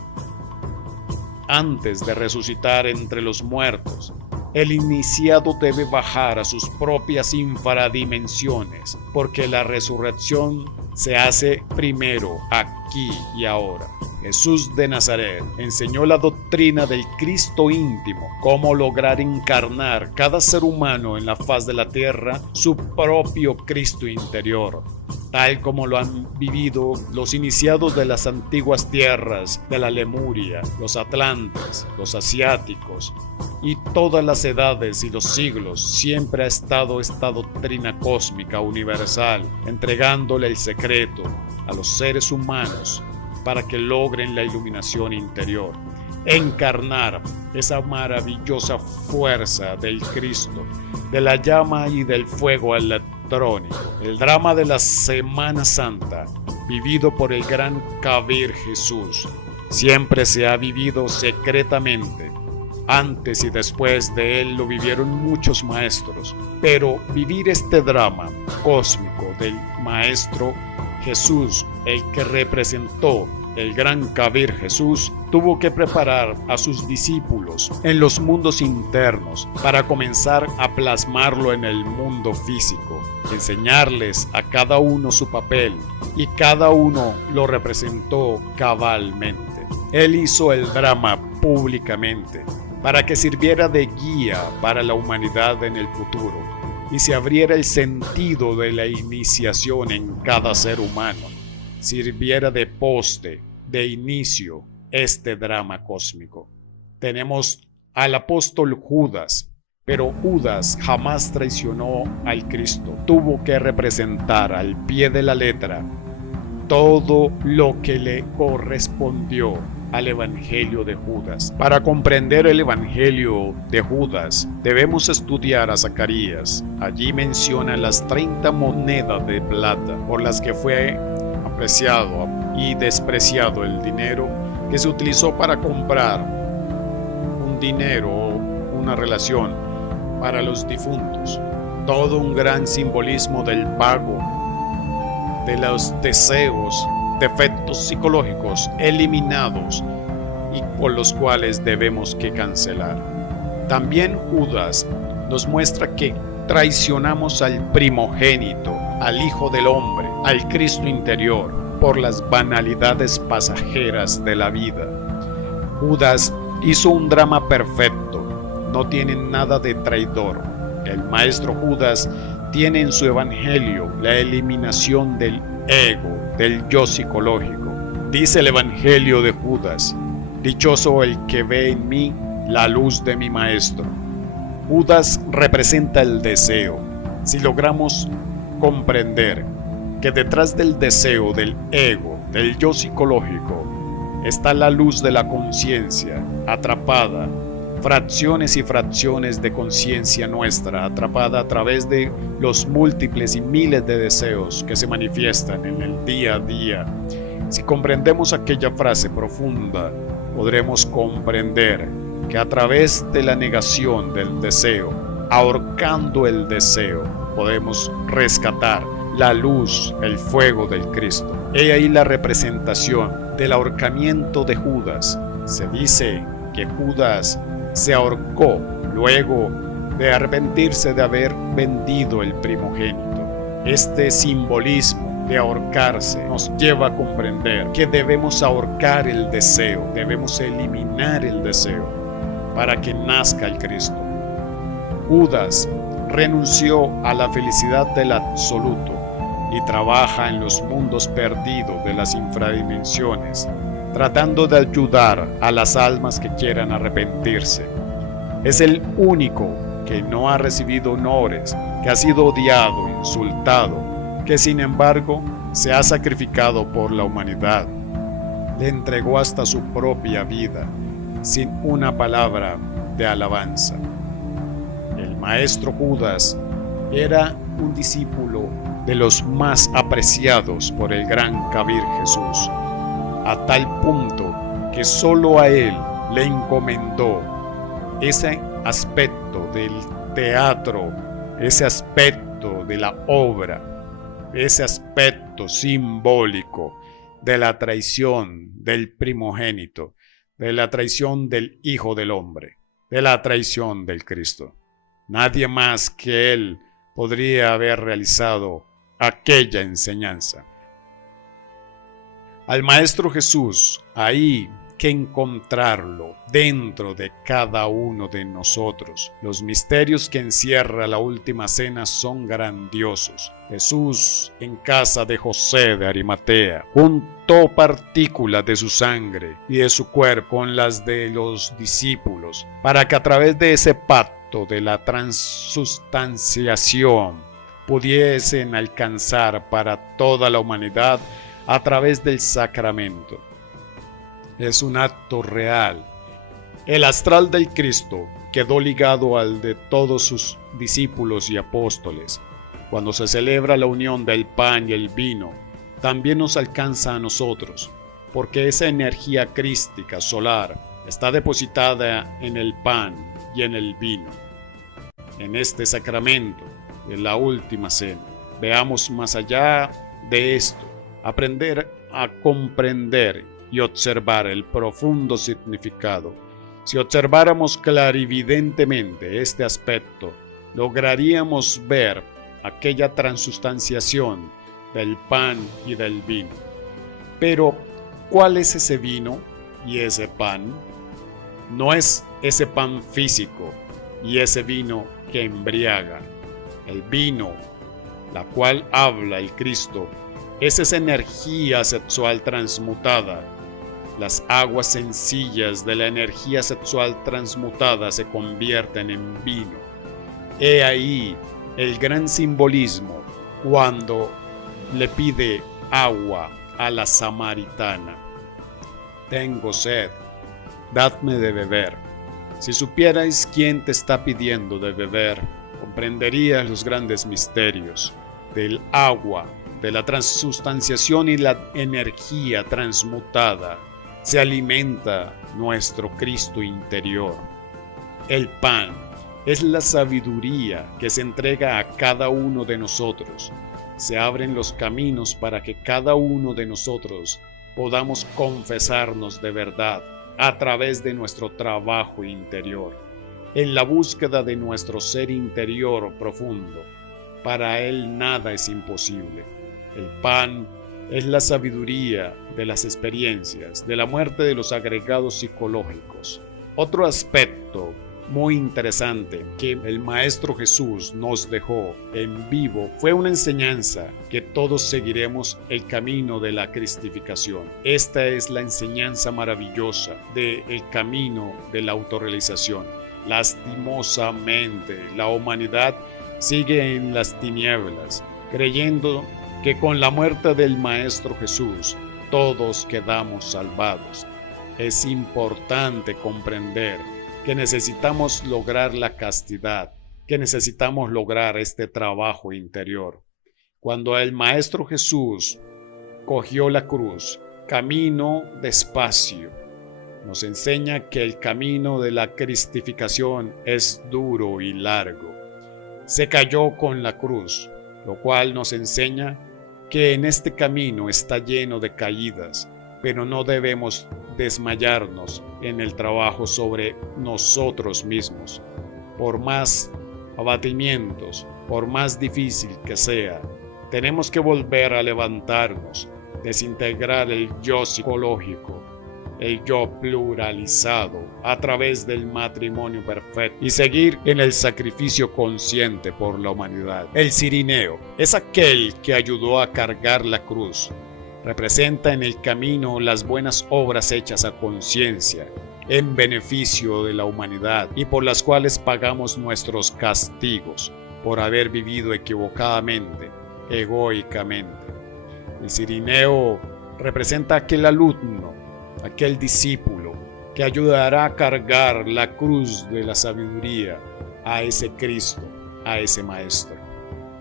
antes de resucitar entre los muertos. El iniciado debe bajar a sus propias infradimensiones, porque la resurrección se hace primero, aquí y ahora. Jesús de Nazaret enseñó la doctrina del Cristo íntimo, cómo lograr encarnar cada ser humano en la faz de la tierra su propio Cristo interior, tal como lo han vivido los iniciados de las antiguas tierras de la Lemuria, los atlantes, los asiáticos y todas las edades y los siglos. Siempre ha estado esta doctrina cósmica universal, entregándole el secreto a los seres humanos para que logren la iluminación interior. Encarnar esa maravillosa fuerza del Cristo, de la llama y del fuego electrónico. El drama de la Semana Santa, vivido por el gran Kabir Jesús, siempre se ha vivido secretamente. Antes y después de él lo vivieron muchos maestros, pero vivir este drama cósmico del Maestro Jesús, el que representó el gran Kabir Jesús, tuvo que preparar a sus discípulos en los mundos internos para comenzar a plasmarlo en el mundo físico, enseñarles a cada uno su papel, y cada uno lo representó cabalmente. Él hizo el drama públicamente para que sirviera de guía para la humanidad en el futuro y se abriera el sentido de la iniciación en cada ser humano, sirviera de poste, de inicio, este drama cósmico. Tenemos al apóstol Judas, pero Judas jamás traicionó al Cristo. Tuvo que representar al pie de la letra todo lo que le correspondió al Evangelio de Judas. Para comprender el Evangelio de Judas, debemos estudiar a Zacarías. Allí menciona las 30 monedas de plata por las que fue apreciado y despreciado el dinero que se utilizó para comprar un dinero o una relación para los difuntos. Todo un gran simbolismo del pago, de los deseos, defectos psicológicos eliminados y por los cuales debemos que cancelar. También Judas nos muestra que traicionamos al primogénito, al Hijo del Hombre, al Cristo interior, por las banalidades pasajeras de la vida. Judas hizo un drama perfecto, no tiene nada de traidor. El maestro Judas tiene en su evangelio la eliminación del ego, del yo psicológico. Dice el evangelio de Judas: dichoso el que ve en mí la luz de mi maestro. Judas representa el deseo. Si logramos comprender que detrás del deseo, del ego, del yo psicológico, está la luz de la conciencia atrapada, fracciones y fracciones de conciencia nuestra atrapada a través de los múltiples y miles de deseos que se manifiestan en el día a día. Si comprendemos aquella frase profunda, podremos comprender que a través de la negación del deseo, ahorcando el deseo, podemos rescatar la luz, el fuego del Cristo. He ahí la representación del ahorcamiento de Judas. Se dice que Judas se ahorcó luego de arrepentirse de haber vendido el primogénito. Este simbolismo de ahorcarse nos lleva a comprender que debemos ahorcar el deseo, debemos eliminar el deseo para que nazca el Cristo. Judas renunció a la felicidad del absoluto y trabaja en los mundos perdidos de las infradimensiones, tratando de ayudar a las almas que quieran arrepentirse. Es el único que no ha recibido honores, que ha sido odiado, insultado, que sin embargo se ha sacrificado por la humanidad. Le entregó hasta su propia vida, sin una palabra de alabanza. El maestro Judas era un discípulo de los más apreciados por el gran Kabir Jesús, a tal punto que solo a él le encomendó ese aspecto del teatro, ese aspecto de la obra, ese aspecto simbólico de la traición del primogénito, de la traición del Hijo del Hombre, de la traición del Cristo. Nadie más que él podría haber realizado aquella enseñanza. Al Maestro Jesús hay que encontrarlo dentro de cada uno de nosotros. Los misterios que encierra la última cena son grandiosos. Jesús, en casa de José de Arimatea, juntó partículas de su sangre y de su cuerpo con las de los discípulos, para que a través de ese pacto de la transustanciación pudiesen alcanzar para toda la humanidad a través del sacramento. Es un acto real. El astral del Cristo quedó ligado al de todos sus discípulos y apóstoles. Cuando se celebra la unión del pan y el vino, también nos alcanza a nosotros, porque esa energía crística solar está depositada en el pan y en el vino. En este sacramento de la última cena, veamos más allá de esto, aprender a comprender y observar el profundo significado. Si observáramos clarividentemente este aspecto, lograríamos ver aquella transustanciación del pan y del vino. Pero, ¿cuál es ese vino y ese pan? No es ese pan físico y ese vino que embriaga. El vino, la cual habla el Cristo, es esa energía sexual transmutada. Las aguas sencillas de la energía sexual transmutada se convierten en vino. He ahí el gran simbolismo cuando le pide agua a la samaritana. Tengo sed, dadme de beber. Si supierais quién te está pidiendo de beber, comprenderías los grandes misterios del agua, de la transustanciación y la energía transmutada. Se alimenta nuestro Cristo interior. El pan es la sabiduría que se entrega a cada uno de nosotros. Se abren los caminos para que cada uno de nosotros podamos confesarnos de verdad a través de nuestro trabajo interior, en la búsqueda de nuestro ser interior profundo. Para él nada es imposible. El pan es la sabiduría de las experiencias, de la muerte de los agregados psicológicos. Otro aspecto muy interesante que el Maestro Jesús nos dejó en vivo fue una enseñanza que todos seguiremos el camino de la cristificación. Esta es la enseñanza maravillosa del camino de la autorrealización. Lastimosamente, la humanidad sigue en las tinieblas, creyendo que con la muerte del Maestro Jesús todos quedamos salvados. Es importante comprender que necesitamos lograr la castidad, que necesitamos lograr este trabajo interior. Cuando el Maestro Jesús cogió la cruz, caminó despacio. Nos enseña que el camino de la cristificación es duro y largo. Se cayó con la cruz, lo cual nos enseña que en este camino está lleno de caídas, pero no debemos desmayarnos en el trabajo sobre nosotros mismos. Por más abatimientos, por más difícil que sea, tenemos que volver a levantarnos, desintegrar el yo psicológico, el yo pluralizado a través del matrimonio perfecto y seguir en el sacrificio consciente por la humanidad. El cirineo es aquel que ayudó a cargar la cruz. Representa en el camino las buenas obras hechas a conciencia, en beneficio de la humanidad y por las cuales pagamos nuestros castigos por haber vivido equivocadamente, egoicamente. El cirineo representa aquel alumno, aquel discípulo que ayudará a cargar la cruz de la sabiduría a ese Cristo, a ese Maestro.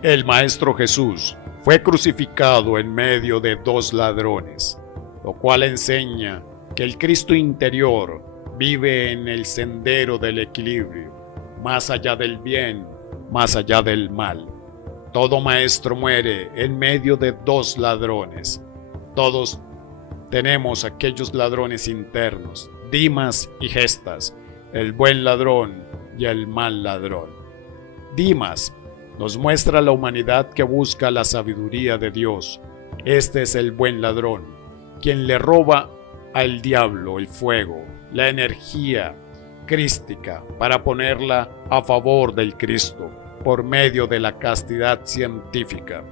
El Maestro Jesús fue crucificado en medio de dos ladrones, lo cual enseña que el Cristo interior vive en el sendero del equilibrio, más allá del bien, más allá del mal. Todo maestro muere en medio de dos ladrones. Todos tenemos aquellos ladrones internos, Dimas y Gestas, el buen ladrón y el mal ladrón. Dimas nos muestra la humanidad que busca la sabiduría de Dios. Este es el buen ladrón, quien le roba al diablo el fuego, la energía crística para ponerla a favor del Cristo, por medio de la castidad científica,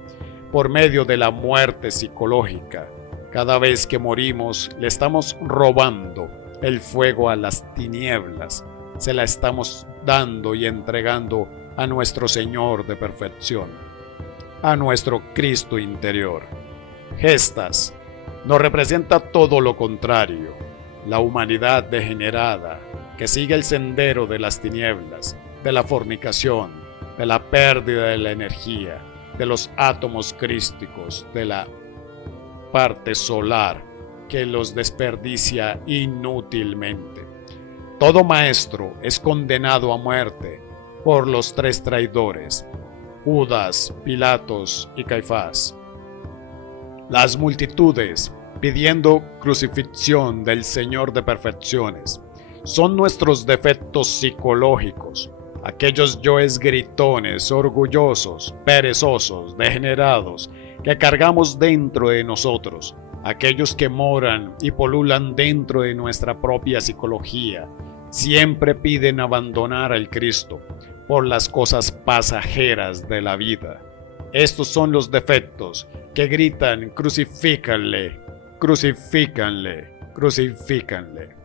por medio de la muerte psicológica. Cada vez que morimos le estamos robando el fuego a las tinieblas, se la estamos dando y entregando a nuestro Señor de perfección, a nuestro Cristo interior. Gestas nos representa todo lo contrario, la humanidad degenerada que sigue el sendero de las tinieblas, de la fornicación, de la pérdida de la energía, de los átomos crísticos, de la parte solar que los desperdicia inútilmente. Todo maestro es condenado a muerte por los tres traidores, Judas, Pilatos y Caifás. Las multitudes pidiendo crucifixión del Señor de perfecciones son nuestros defectos psicológicos, aquellos yoes gritones, orgullosos, perezosos, degenerados, que cargamos dentro de nosotros, aquellos que moran y polulan dentro de nuestra propia psicología, siempre piden abandonar al Cristo por las cosas pasajeras de la vida. Estos son los defectos que gritan: crucifícanle, crucifícanle, crucifícanle.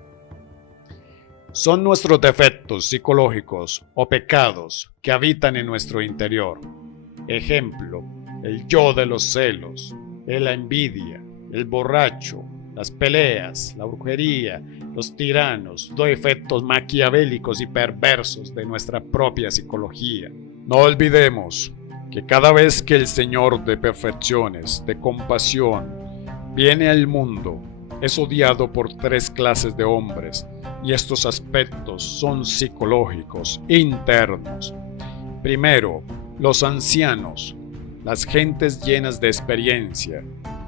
Son nuestros defectos psicológicos o pecados que habitan en nuestro interior. Ejemplo, el yo de los celos, la envidia, el borracho, las peleas, la brujería, los tiranos, defectos maquiavélicos y perversos de nuestra propia psicología. No olvidemos que cada vez que el Señor de perfecciones, de compasión, viene al mundo, es odiado por tres clases de hombres, y estos aspectos son psicológicos, internos. Primero, los ancianos, las gentes llenas de experiencia,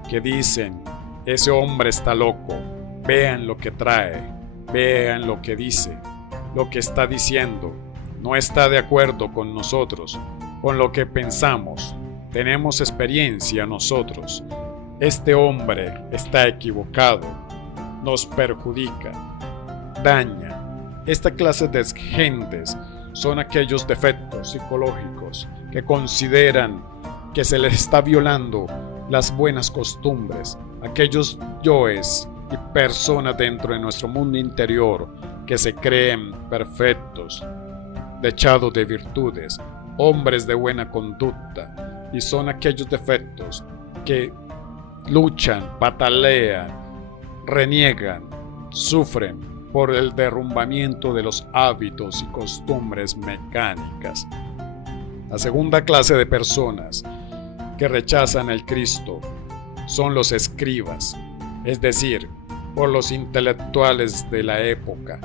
que dicen: ese hombre está loco, vean lo que trae, vean lo que dice, lo que está diciendo, no está de acuerdo con nosotros, con lo que pensamos, tenemos experiencia nosotros. Este hombre está equivocado, nos perjudica, daña. Esta clase de gentes son aquellos defectos psicológicos que consideran que se les está violando las buenas costumbres, aquellos yoes y personas dentro de nuestro mundo interior que se creen perfectos, dechados de virtudes, hombres de buena conducta, y son aquellos defectos que luchan, patalean, reniegan, sufren por el derrumbamiento de los hábitos y costumbres mecánicas. La segunda clase de personas que rechazan al Cristo son los escribas, es decir, por los intelectuales de la época.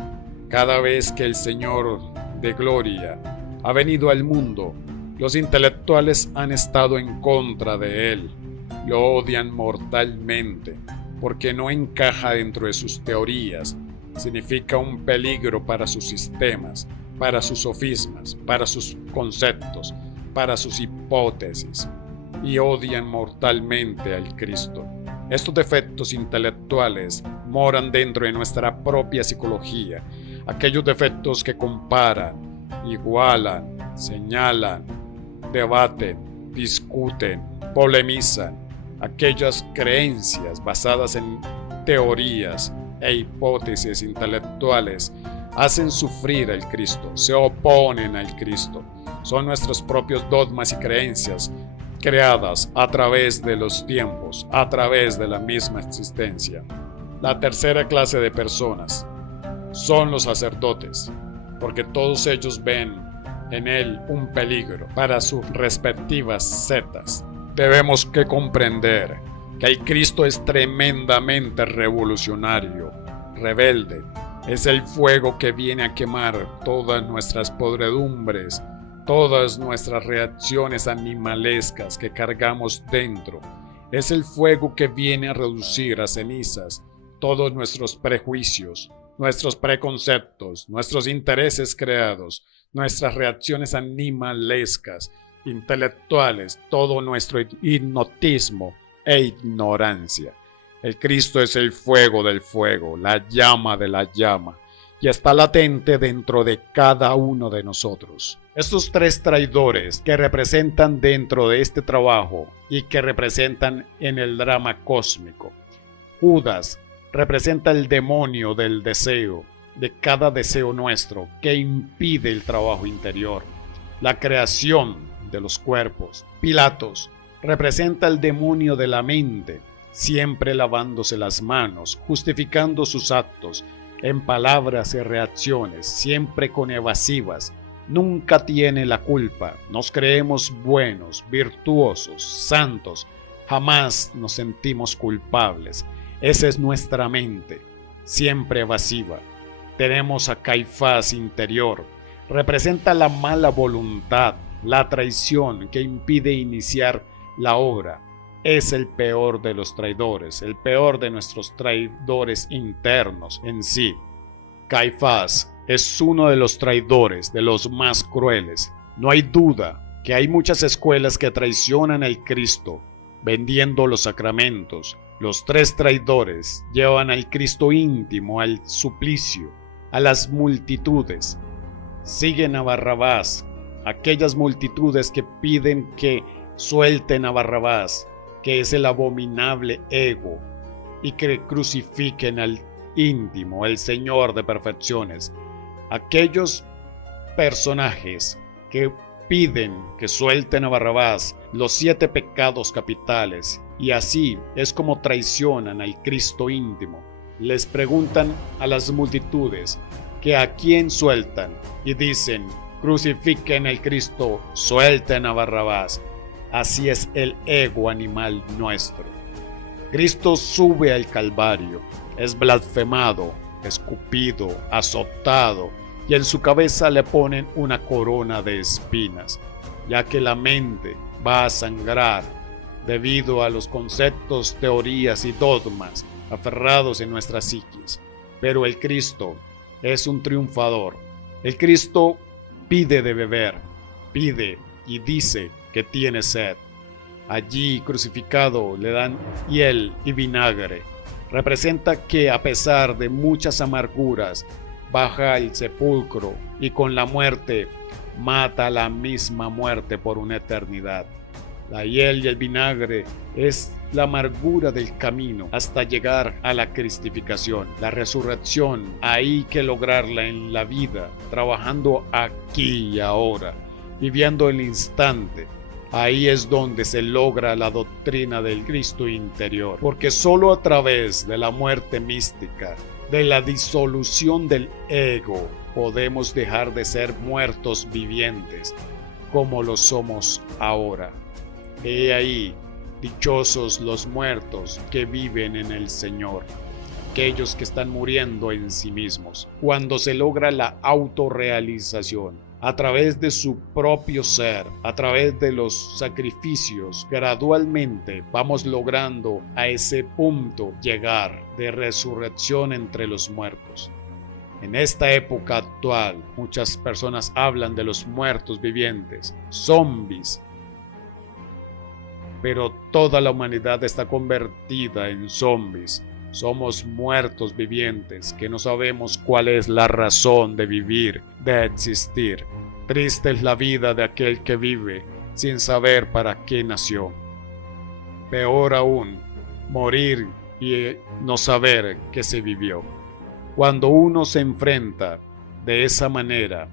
Cada vez que el Señor de gloria ha venido al mundo, los intelectuales han estado en contra de él, lo odian mortalmente, porque no encaja dentro de sus teorías, significa un peligro para sus sistemas, para sus sofismas, para sus conceptos, para sus hipótesis, y odian mortalmente al Cristo. Estos defectos intelectuales moran dentro de nuestra propia psicología, aquellos defectos que comparan, igualan, señalan, debaten, discuten, polemizan, aquellas creencias basadas en teorías e hipótesis intelectuales hacen sufrir al Cristo, se oponen al Cristo. Son nuestros propios dogmas y creencias creadas a través de los tiempos, a través de la misma existencia. La tercera clase de personas son los sacerdotes, porque todos ellos ven en él un peligro para sus respectivas setas. Debemos que comprender que el Cristo es tremendamente revolucionario, rebelde. Es el fuego que viene a quemar todas nuestras podredumbres, todas nuestras reacciones animalescas que cargamos dentro. Es el fuego que viene a reducir a cenizas todos nuestros prejuicios, nuestros preconceptos, nuestros intereses creados, nuestras reacciones animalescas, intelectuales, todo nuestro hipnotismo e ignorancia. El Cristo es el fuego del fuego, la llama de la llama, y está latente dentro de cada uno de nosotros. Estos tres traidores que representan dentro de este trabajo y que representan en el drama cósmico. Judas representa el demonio del deseo, de cada deseo nuestro que impide el trabajo interior, la creación de los cuerpos. Pilatos representa el demonio de la mente, siempre lavándose las manos, justificando sus actos en palabras y reacciones, siempre con evasivas. Nunca tiene la culpa. Nos creemos buenos, virtuosos, santos. Jamás nos sentimos culpables. Esa es nuestra mente, siempre evasiva. Tenemos a Caifás interior. Representa la mala voluntad, la traición que impide iniciar la obra. Es el peor de los traidores, el peor de nuestros traidores internos en sí. Caifás es uno de los traidores, de los más crueles. No hay duda que hay muchas escuelas que traicionan al Cristo, vendiendo los sacramentos. Los tres traidores llevan al Cristo íntimo al suplicio, a las multitudes. Siguen a Barrabás, aquellas multitudes que piden que suelten a Barrabás, que es el abominable ego, y que crucifiquen al íntimo, el Señor de perfecciones. Aquellos personajes que piden que suelten a Barrabás, los 7 pecados capitales, y así es como traicionan al Cristo íntimo. Les preguntan a las multitudes que a quién sueltan, y dicen: crucifiquen al Cristo, suelten a Barrabás. Así es el ego animal nuestro. Cristo sube al Calvario, es blasfemado, escupido, azotado, y en su cabeza le ponen una corona de espinas, ya que la mente va a sangrar debido a los conceptos, teorías y dogmas aferrados en nuestra psiquis. Pero el Cristo es un triunfador. El Cristo pide de beber, pide y dice que tiene sed. Allí crucificado le dan hiel y vinagre. Representa que a pesar de muchas amarguras, baja al sepulcro y con la muerte mata a la misma muerte por una eternidad. La hiel y el vinagre es la amargura del camino hasta llegar a la cristificación, la resurrección. Hay que lograrla en la vida, trabajando aquí y ahora, viviendo el instante. Ahí es donde se logra la doctrina del Cristo interior, porque solo a través de la muerte mística, de la disolución del ego, podemos dejar de ser muertos vivientes como lo somos ahora. He ahí, dichosos los muertos que viven en el Señor, aquellos que están muriendo en sí mismos. Cuando se logra la autorrealización, a través de su propio ser, a través de los sacrificios, gradualmente vamos logrando a ese punto llegar de resurrección entre los muertos. En esta época actual, muchas personas hablan de los muertos vivientes, zombies, pero toda la humanidad está convertida en zombies. Somos muertos vivientes que no sabemos cuál es la razón de vivir, de existir. Triste es la vida de aquel que vive sin saber para qué nació. Peor aún, morir y no saber que se vivió. Cuando uno se enfrenta de esa manera,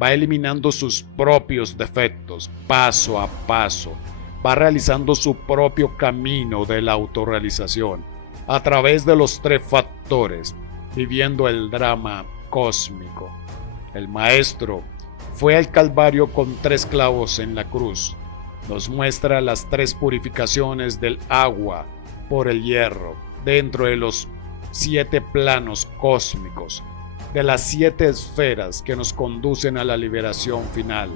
va eliminando sus propios defectos paso a paso, va realizando su propio camino de la autorrealización a través de los tres factores, viviendo el drama cósmico. El Maestro fue al Calvario con 3 clavos en la cruz. Nos muestra las 3 purificaciones del agua por el hierro dentro de los 7 planos cósmicos, de las 7 esferas que nos conducen a la liberación final.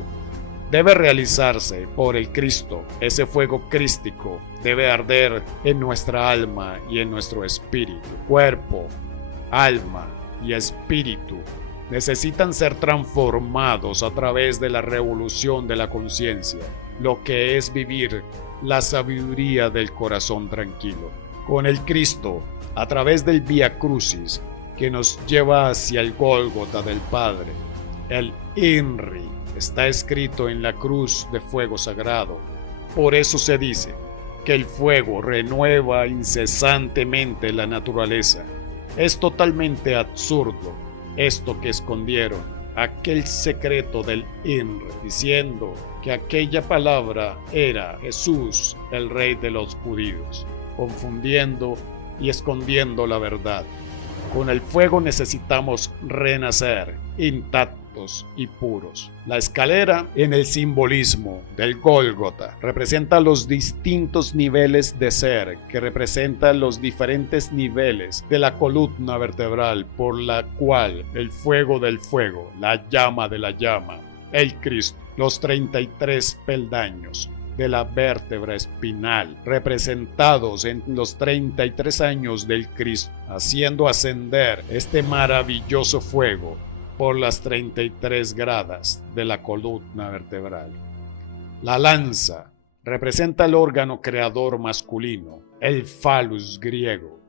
Debe realizarse por el Cristo. Ese fuego crístico debe arder en nuestra alma y en nuestro espíritu. Cuerpo, alma y espíritu necesitan ser transformados a través de la revolución de la conciencia, lo que es vivir la sabiduría del corazón tranquilo. Con el Cristo, a través del Vía Crucis, que nos lleva hacia el Gólgota del Padre, el INRI está escrito en la cruz de fuego sagrado. Por eso se dice que el fuego renueva incesantemente la naturaleza. Es totalmente absurdo esto que escondieron, aquel secreto del INRI, diciendo que aquella palabra era Jesús, el Rey de los judíos, confundiendo y escondiendo la verdad. Con el fuego necesitamos renacer intactos y puros. La escalera, en el simbolismo del Gólgota, representa los distintos niveles de ser, que representan los diferentes niveles de la columna vertebral por la cual el fuego del fuego, la llama de la llama, el Cristo, los 33 peldaños de la vértebra espinal, representados en los 33 años del Cristo, haciendo ascender este maravilloso fuego por las 33 gradas de la columna vertebral. La lanza representa el órgano creador masculino, el phallus griego.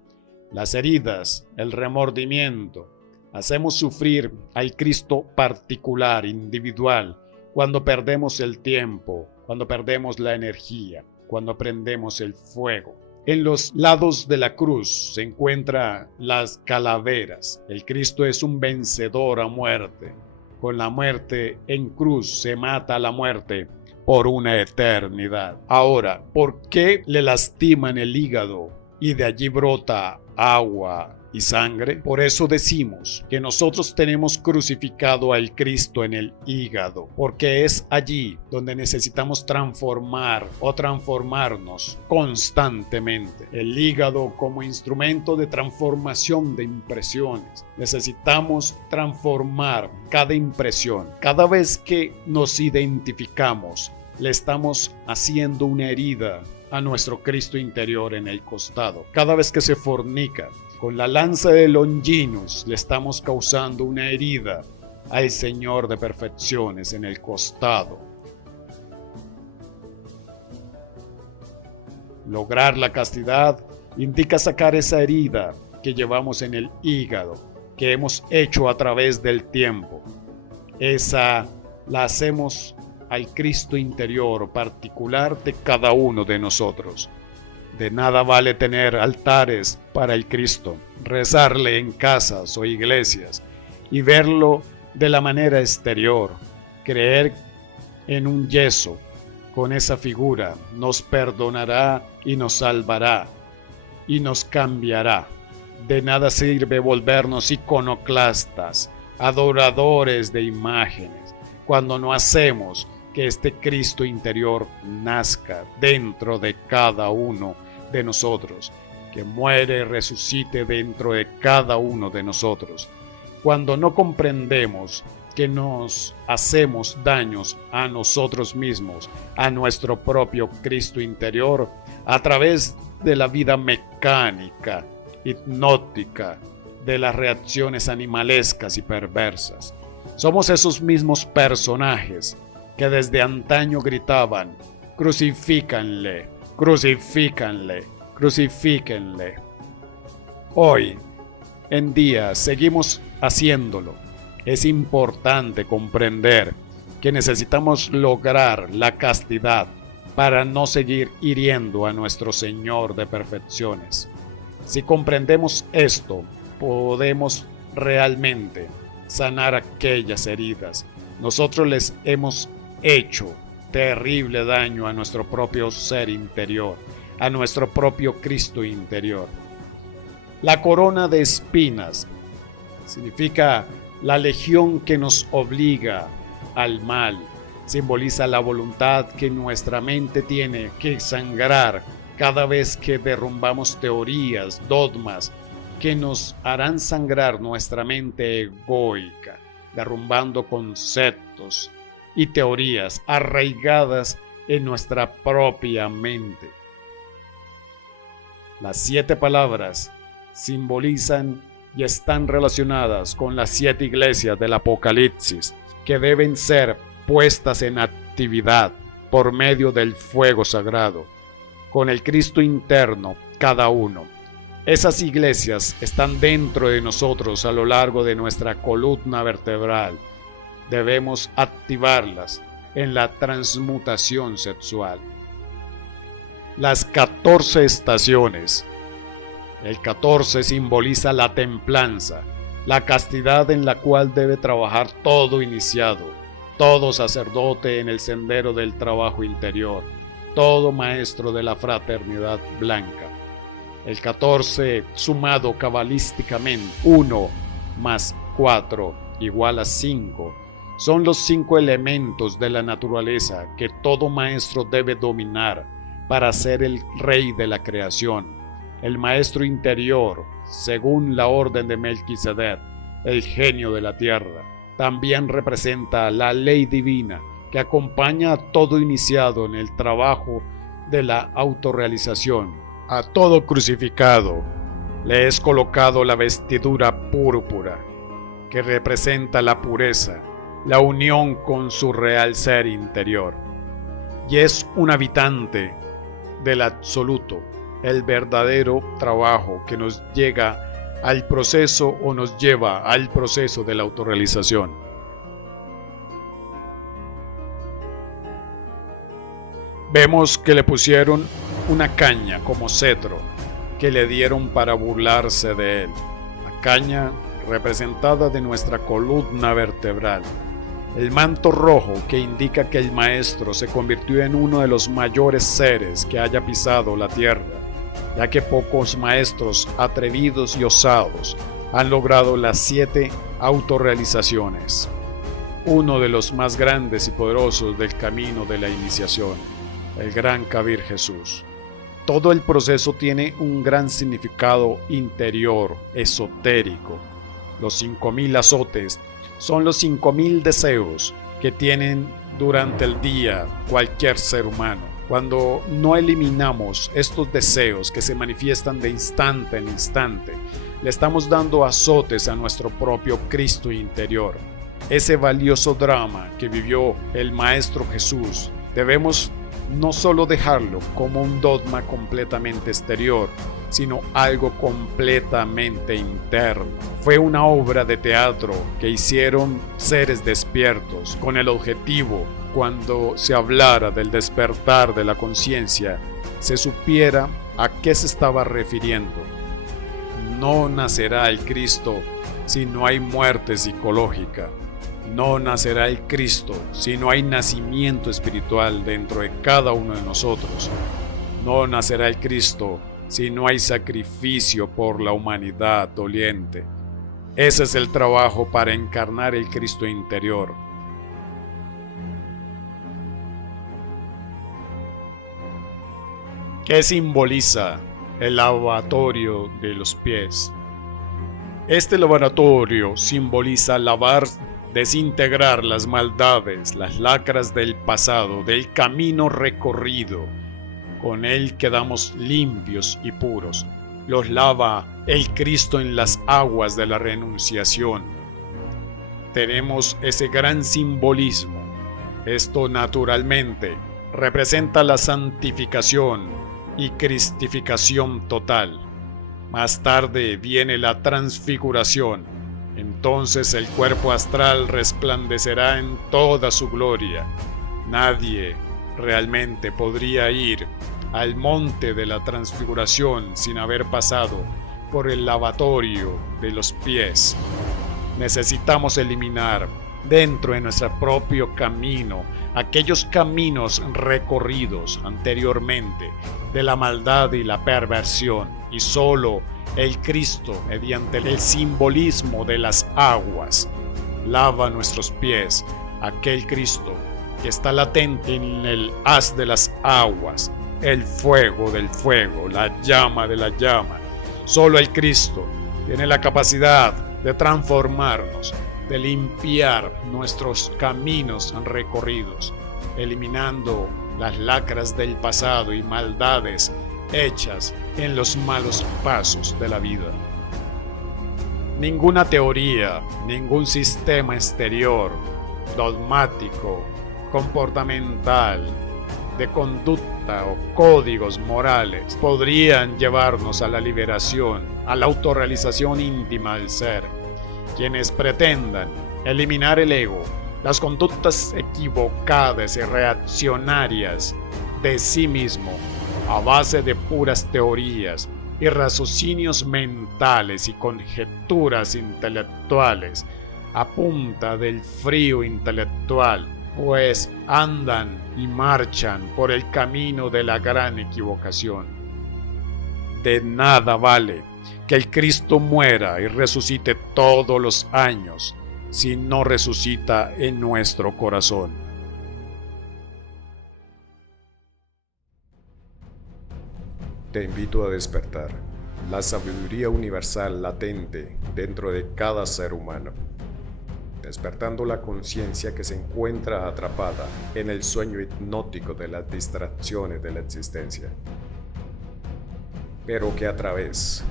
Las heridas, el remordimiento, hacemos sufrir al Cristo particular, individual, cuando perdemos el tiempo, cuando perdemos la energía, cuando prendemos el fuego. En los lados de la cruz se encuentran las calaveras. El Cristo es un vencedor a muerte. Con la muerte en cruz se mata a la muerte por una eternidad. Ahora, ¿por qué le lastiman el hígado y de allí brota agua y sangre? Por eso decimos que nosotros tenemos crucificado al Cristo en el hígado, porque es allí donde necesitamos transformar o transformarnos constantemente. El hígado como instrumento de transformación de impresiones. Necesitamos transformar cada impresión. Cada vez que nos identificamos, le estamos haciendo una herida a nuestro Cristo interior en el costado. Cada vez que se fornica, con la lanza de Longinus le estamos causando una herida al Señor de perfecciones en el costado. Lograr la castidad indica sacar esa herida que llevamos en el hígado, que hemos hecho a través del tiempo. Esa la hacemos al Cristo interior particular de cada uno de nosotros. De nada vale tener altares para el Cristo, rezarle en casas o iglesias y verlo de la manera exterior, creer en un yeso con esa figura nos perdonará y nos salvará y nos cambiará. De nada sirve volvernos iconoclastas, adoradores de imágenes, cuando no hacemos que este Cristo interior nazca dentro de cada uno de nosotros, que muere y resucite dentro de cada uno de nosotros. Cuando no comprendemos que nos hacemos daños a nosotros mismos, a nuestro propio Cristo interior, a través de la vida mecánica, hipnótica, de las reacciones animalescas y perversas. Somos esos mismos personajes que desde antaño gritaban: crucifícanle, crucifícanle, crucifíquenle. Hoy en día seguimos haciéndolo. Es importante comprender que necesitamos lograr la castidad para no seguir hiriendo a nuestro Señor de perfecciones. Si comprendemos esto, podemos realmente sanar aquellas heridas. Nosotros les hemos hecho terrible daño a nuestro propio ser interior, a nuestro propio Cristo interior. La corona de espinas significa la legión que nos obliga al mal. Simboliza la voluntad que nuestra mente tiene que sangrar cada vez que derrumbamos teorías, dogmas, que nos harán sangrar nuestra mente egoica, derrumbando conceptos y teorías arraigadas en nuestra propia mente. Las 7 palabras simbolizan y están relacionadas con las 7 iglesias del Apocalipsis, que deben ser puestas en actividad por medio del fuego sagrado, con el Cristo interno cada uno. Esas iglesias están dentro de nosotros a lo largo de nuestra columna vertebral. Debemos activarlas en la transmutación sexual. Las 14 estaciones. El 14 simboliza la templanza, la castidad en la cual debe trabajar todo iniciado, todo sacerdote en el sendero del trabajo interior, todo maestro de la fraternidad blanca. El 14, sumado cabalísticamente, 1 más 4 igual a 5, son los 5 elementos de la naturaleza que todo maestro debe dominar para ser el rey de la creación. El maestro interior, según la orden de Melquisedec, el genio de la tierra, también representa la ley divina que acompaña a todo iniciado en el trabajo de la autorrealización. A todo crucificado le es colocado la vestidura púrpura, que representa la pureza, la unión con su real ser interior. Y es un habitante del absoluto, el verdadero trabajo que nos llega al proceso o nos lleva al proceso de la autorrealización. Vemos que le pusieron una caña como cetro que le dieron para burlarse de él. La caña representada de nuestra columna vertebral. El manto rojo que indica que el maestro se convirtió en uno de los mayores seres que haya pisado la tierra, ya que pocos maestros atrevidos y osados han logrado las 7 autorrealizaciones. Uno de los más grandes y poderosos del camino de la iniciación, el gran Kabir Jesús. Todo el proceso tiene un gran significado interior, esotérico. Los 5000 azotes son los 5000 deseos que tienen durante el día cualquier ser humano. Cuando no eliminamos estos deseos que se manifiestan de instante en instante, le estamos dando azotes a nuestro propio Cristo interior. Ese valioso drama que vivió el Maestro Jesús, debemos no solo dejarlo como un dogma completamente exterior, sino algo completamente interno. Fue una obra de teatro que hicieron seres despiertos con el objetivo, cuando se hablara del despertar de la conciencia, se supiera a qué se estaba refiriendo. No nacerá el Cristo si no hay muerte psicológica. No nacerá el Cristo si no hay nacimiento espiritual dentro de cada uno de nosotros. No nacerá el Cristo si no hay sacrificio por la humanidad doliente. Ese es el trabajo para encarnar el Cristo interior. ¿Qué simboliza el lavatorio de los pies? Este lavatorio simboliza lavar, desintegrar las maldades, las lacras del pasado, del camino recorrido. Con él quedamos limpios y puros. Los lava el Cristo en las aguas de la renunciación. Tenemos ese gran simbolismo. Esto naturalmente representa la santificación y cristificación total. Más tarde viene la transfiguración. Entonces el cuerpo astral resplandecerá en toda su gloria. Nadie realmente podría ir al monte de la transfiguración sin haber pasado por el lavatorio de los pies. Necesitamos eliminar dentro de nuestro propio camino, aquellos caminos recorridos anteriormente de la maldad y la perversión, y solo el Cristo, mediante el simbolismo de las aguas, lava nuestros pies. Aquel Cristo que está latente en el haz de las aguas, el fuego del fuego, la llama de la llama. Solo el Cristo tiene la capacidad de transformarnos, de limpiar nuestros caminos recorridos, eliminando las lacras del pasado y maldades hechas en los malos pasos de la vida. Ninguna teoría, ningún sistema exterior, dogmático, comportamental, de conducta o códigos morales podrían llevarnos a la liberación, a la autorrealización íntima del ser. Quienes pretendan eliminar el ego, las conductas equivocadas y reaccionarias de sí mismo a base de puras teorías y raciocinios mentales y conjeturas intelectuales a punta del frío intelectual, pues andan y marchan por el camino de la gran equivocación. De nada vale que el Cristo muera y resucite todos los años si no resucita en nuestro corazón. Te invito a despertar la sabiduría universal latente dentro de cada ser humano, despertando la conciencia que se encuentra atrapada en el sueño hipnótico de las distracciones de la existencia, pero que a través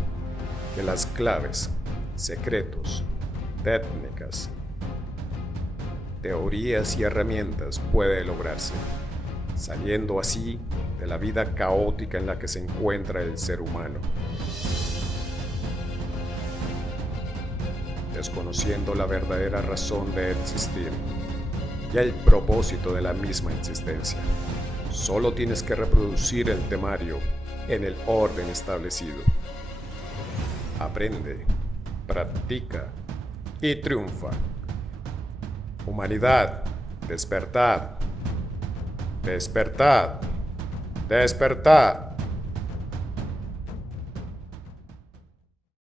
de las claves, secretos, técnicas, teorías y herramientas puede lograrse, saliendo así de la vida caótica en la que se encuentra el ser humano, desconociendo la verdadera razón de existir y el propósito de la misma existencia. Solo tienes que reproducir el temario en el orden establecido. Aprende, practica y triunfa. Humanidad, despertad, despertad, despertad.